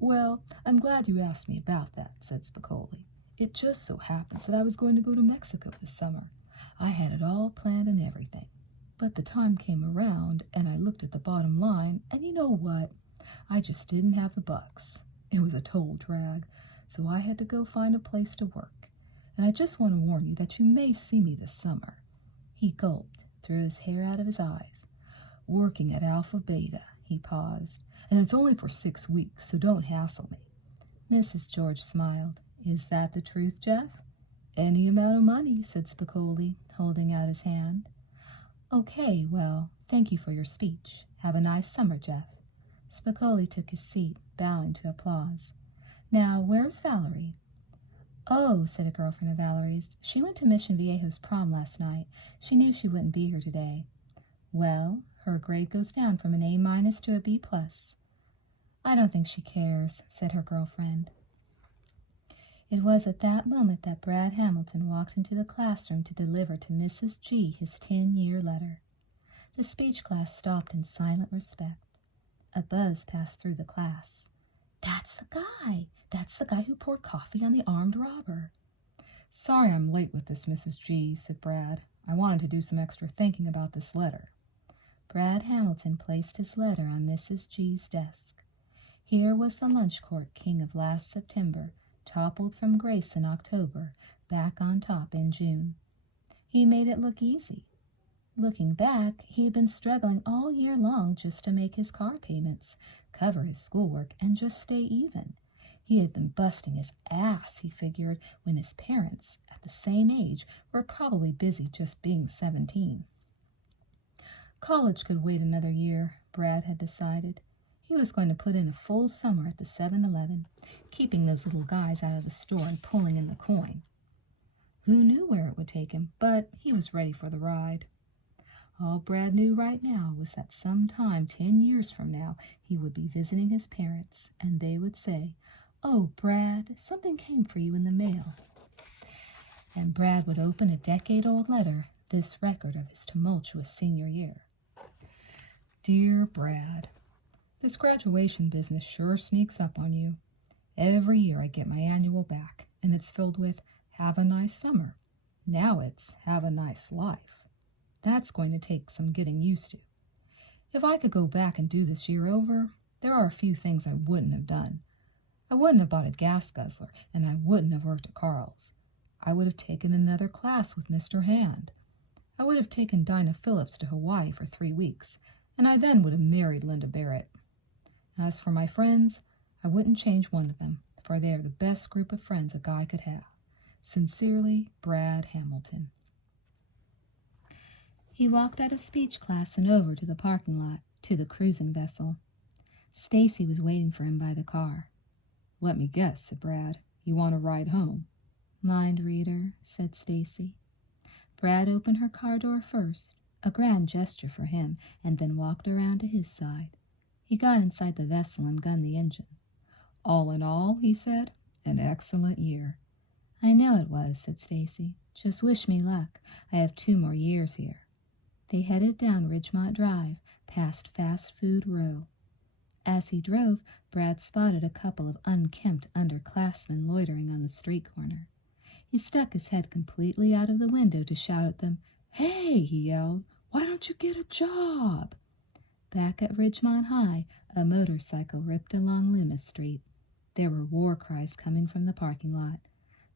Well, I'm glad you asked me about that, said Spicoli. It just so happens that I was going to go to Mexico this summer. I had it all planned and everything. But the time came around, and I looked at the bottom line, and you know what? I just didn't have the bucks. It was a total drag, so I had to go find a place to work. And I just want to warn you that you may see me this summer. He gulped, threw his hair out of his eyes. Working at Alpha Beta, he paused. And it's only for 6 weeks, so don't hassle me. Mrs. George smiled. Is that the truth, Jeff? Any amount of money, said Spicoli, holding out his hand. Okay, well, thank you for your speech. Have a nice summer, Jeff. Spicoli took his seat, bowing to applause. Now, where's Valerie? Oh, said a girlfriend of Valerie's. She went to Mission Viejo's prom last night. She knew she wouldn't be here today. Well, her grade goes down from an A- to a B+. I don't think she cares, said her girlfriend. It was at that moment that Brad Hamilton walked into the classroom to deliver to Mrs. G his 10-year letter. The speech class stopped in silent respect. A buzz passed through the class. That's the guy! That's the guy who poured coffee on the armed robber. Sorry I'm late with this, Mrs. G, said Brad. I wanted to do some extra thinking about this letter. Brad Hamilton placed his letter on Mrs. G's desk. Here was the lunch court king of last September, toppled from grace in October, back on top in June. He made it look easy. Looking back, he had been struggling all year long just to make his car payments, cover his schoolwork, and just stay even. He had been busting his ass, he figured, when his parents, at the same age, were probably busy just being 17. College could wait another year, Brad had decided. He was going to put in a full summer at the 7-Eleven, keeping those little guys out of the store and pulling in the coin. Who knew where it would take him, but he was ready for the ride. All Brad knew right now was that sometime 10 years from now he would be visiting his parents, and they would say, "Oh, Brad, something came for you in the mail." And Brad would open a decade-old letter, this record of his tumultuous senior year. Dear Brad, this graduation business sure sneaks up on you. Every year I get my annual back, and it's filled with, "Have a nice summer." Now it's, "Have a nice life." That's going to take some getting used to. If I could go back and do this year over, there are a few things I wouldn't have done. I wouldn't have bought a gas guzzler, and I wouldn't have worked at Carl's. I would have taken another class with Mr. Hand. I would have taken Dinah Phillips to Hawaii for 3 weeks, and I then would have married Linda Barrett. As for my friends, I wouldn't change one of them, for they are the best group of friends a guy could have. Sincerely, Brad Hamilton. He walked out of speech class and over to the parking lot, to the cruising vessel. Stacy was waiting for him by the car. "Let me guess," said Brad. "You want a ride home?" "Mind reader," said Stacy. Brad opened her car door first, a grand gesture for him, and then walked around to his side. He got inside the vessel and gunned the engine. "All in all," he said, "an excellent year." "I know it was," said Stacy. "Just wish me luck. I have 2 more years here." They headed down Ridgemont Drive, past Fast Food Row. As he drove, Brad spotted a couple of unkempt underclassmen loitering on the street corner. He stuck his head completely out of the window to shout at them. "Hey," he yelled, "why don't you get a job?" Back at Ridgemont High, a motorcycle ripped along Luna Street. There were war cries coming from the parking lot.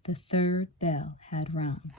The 3rd bell had rung.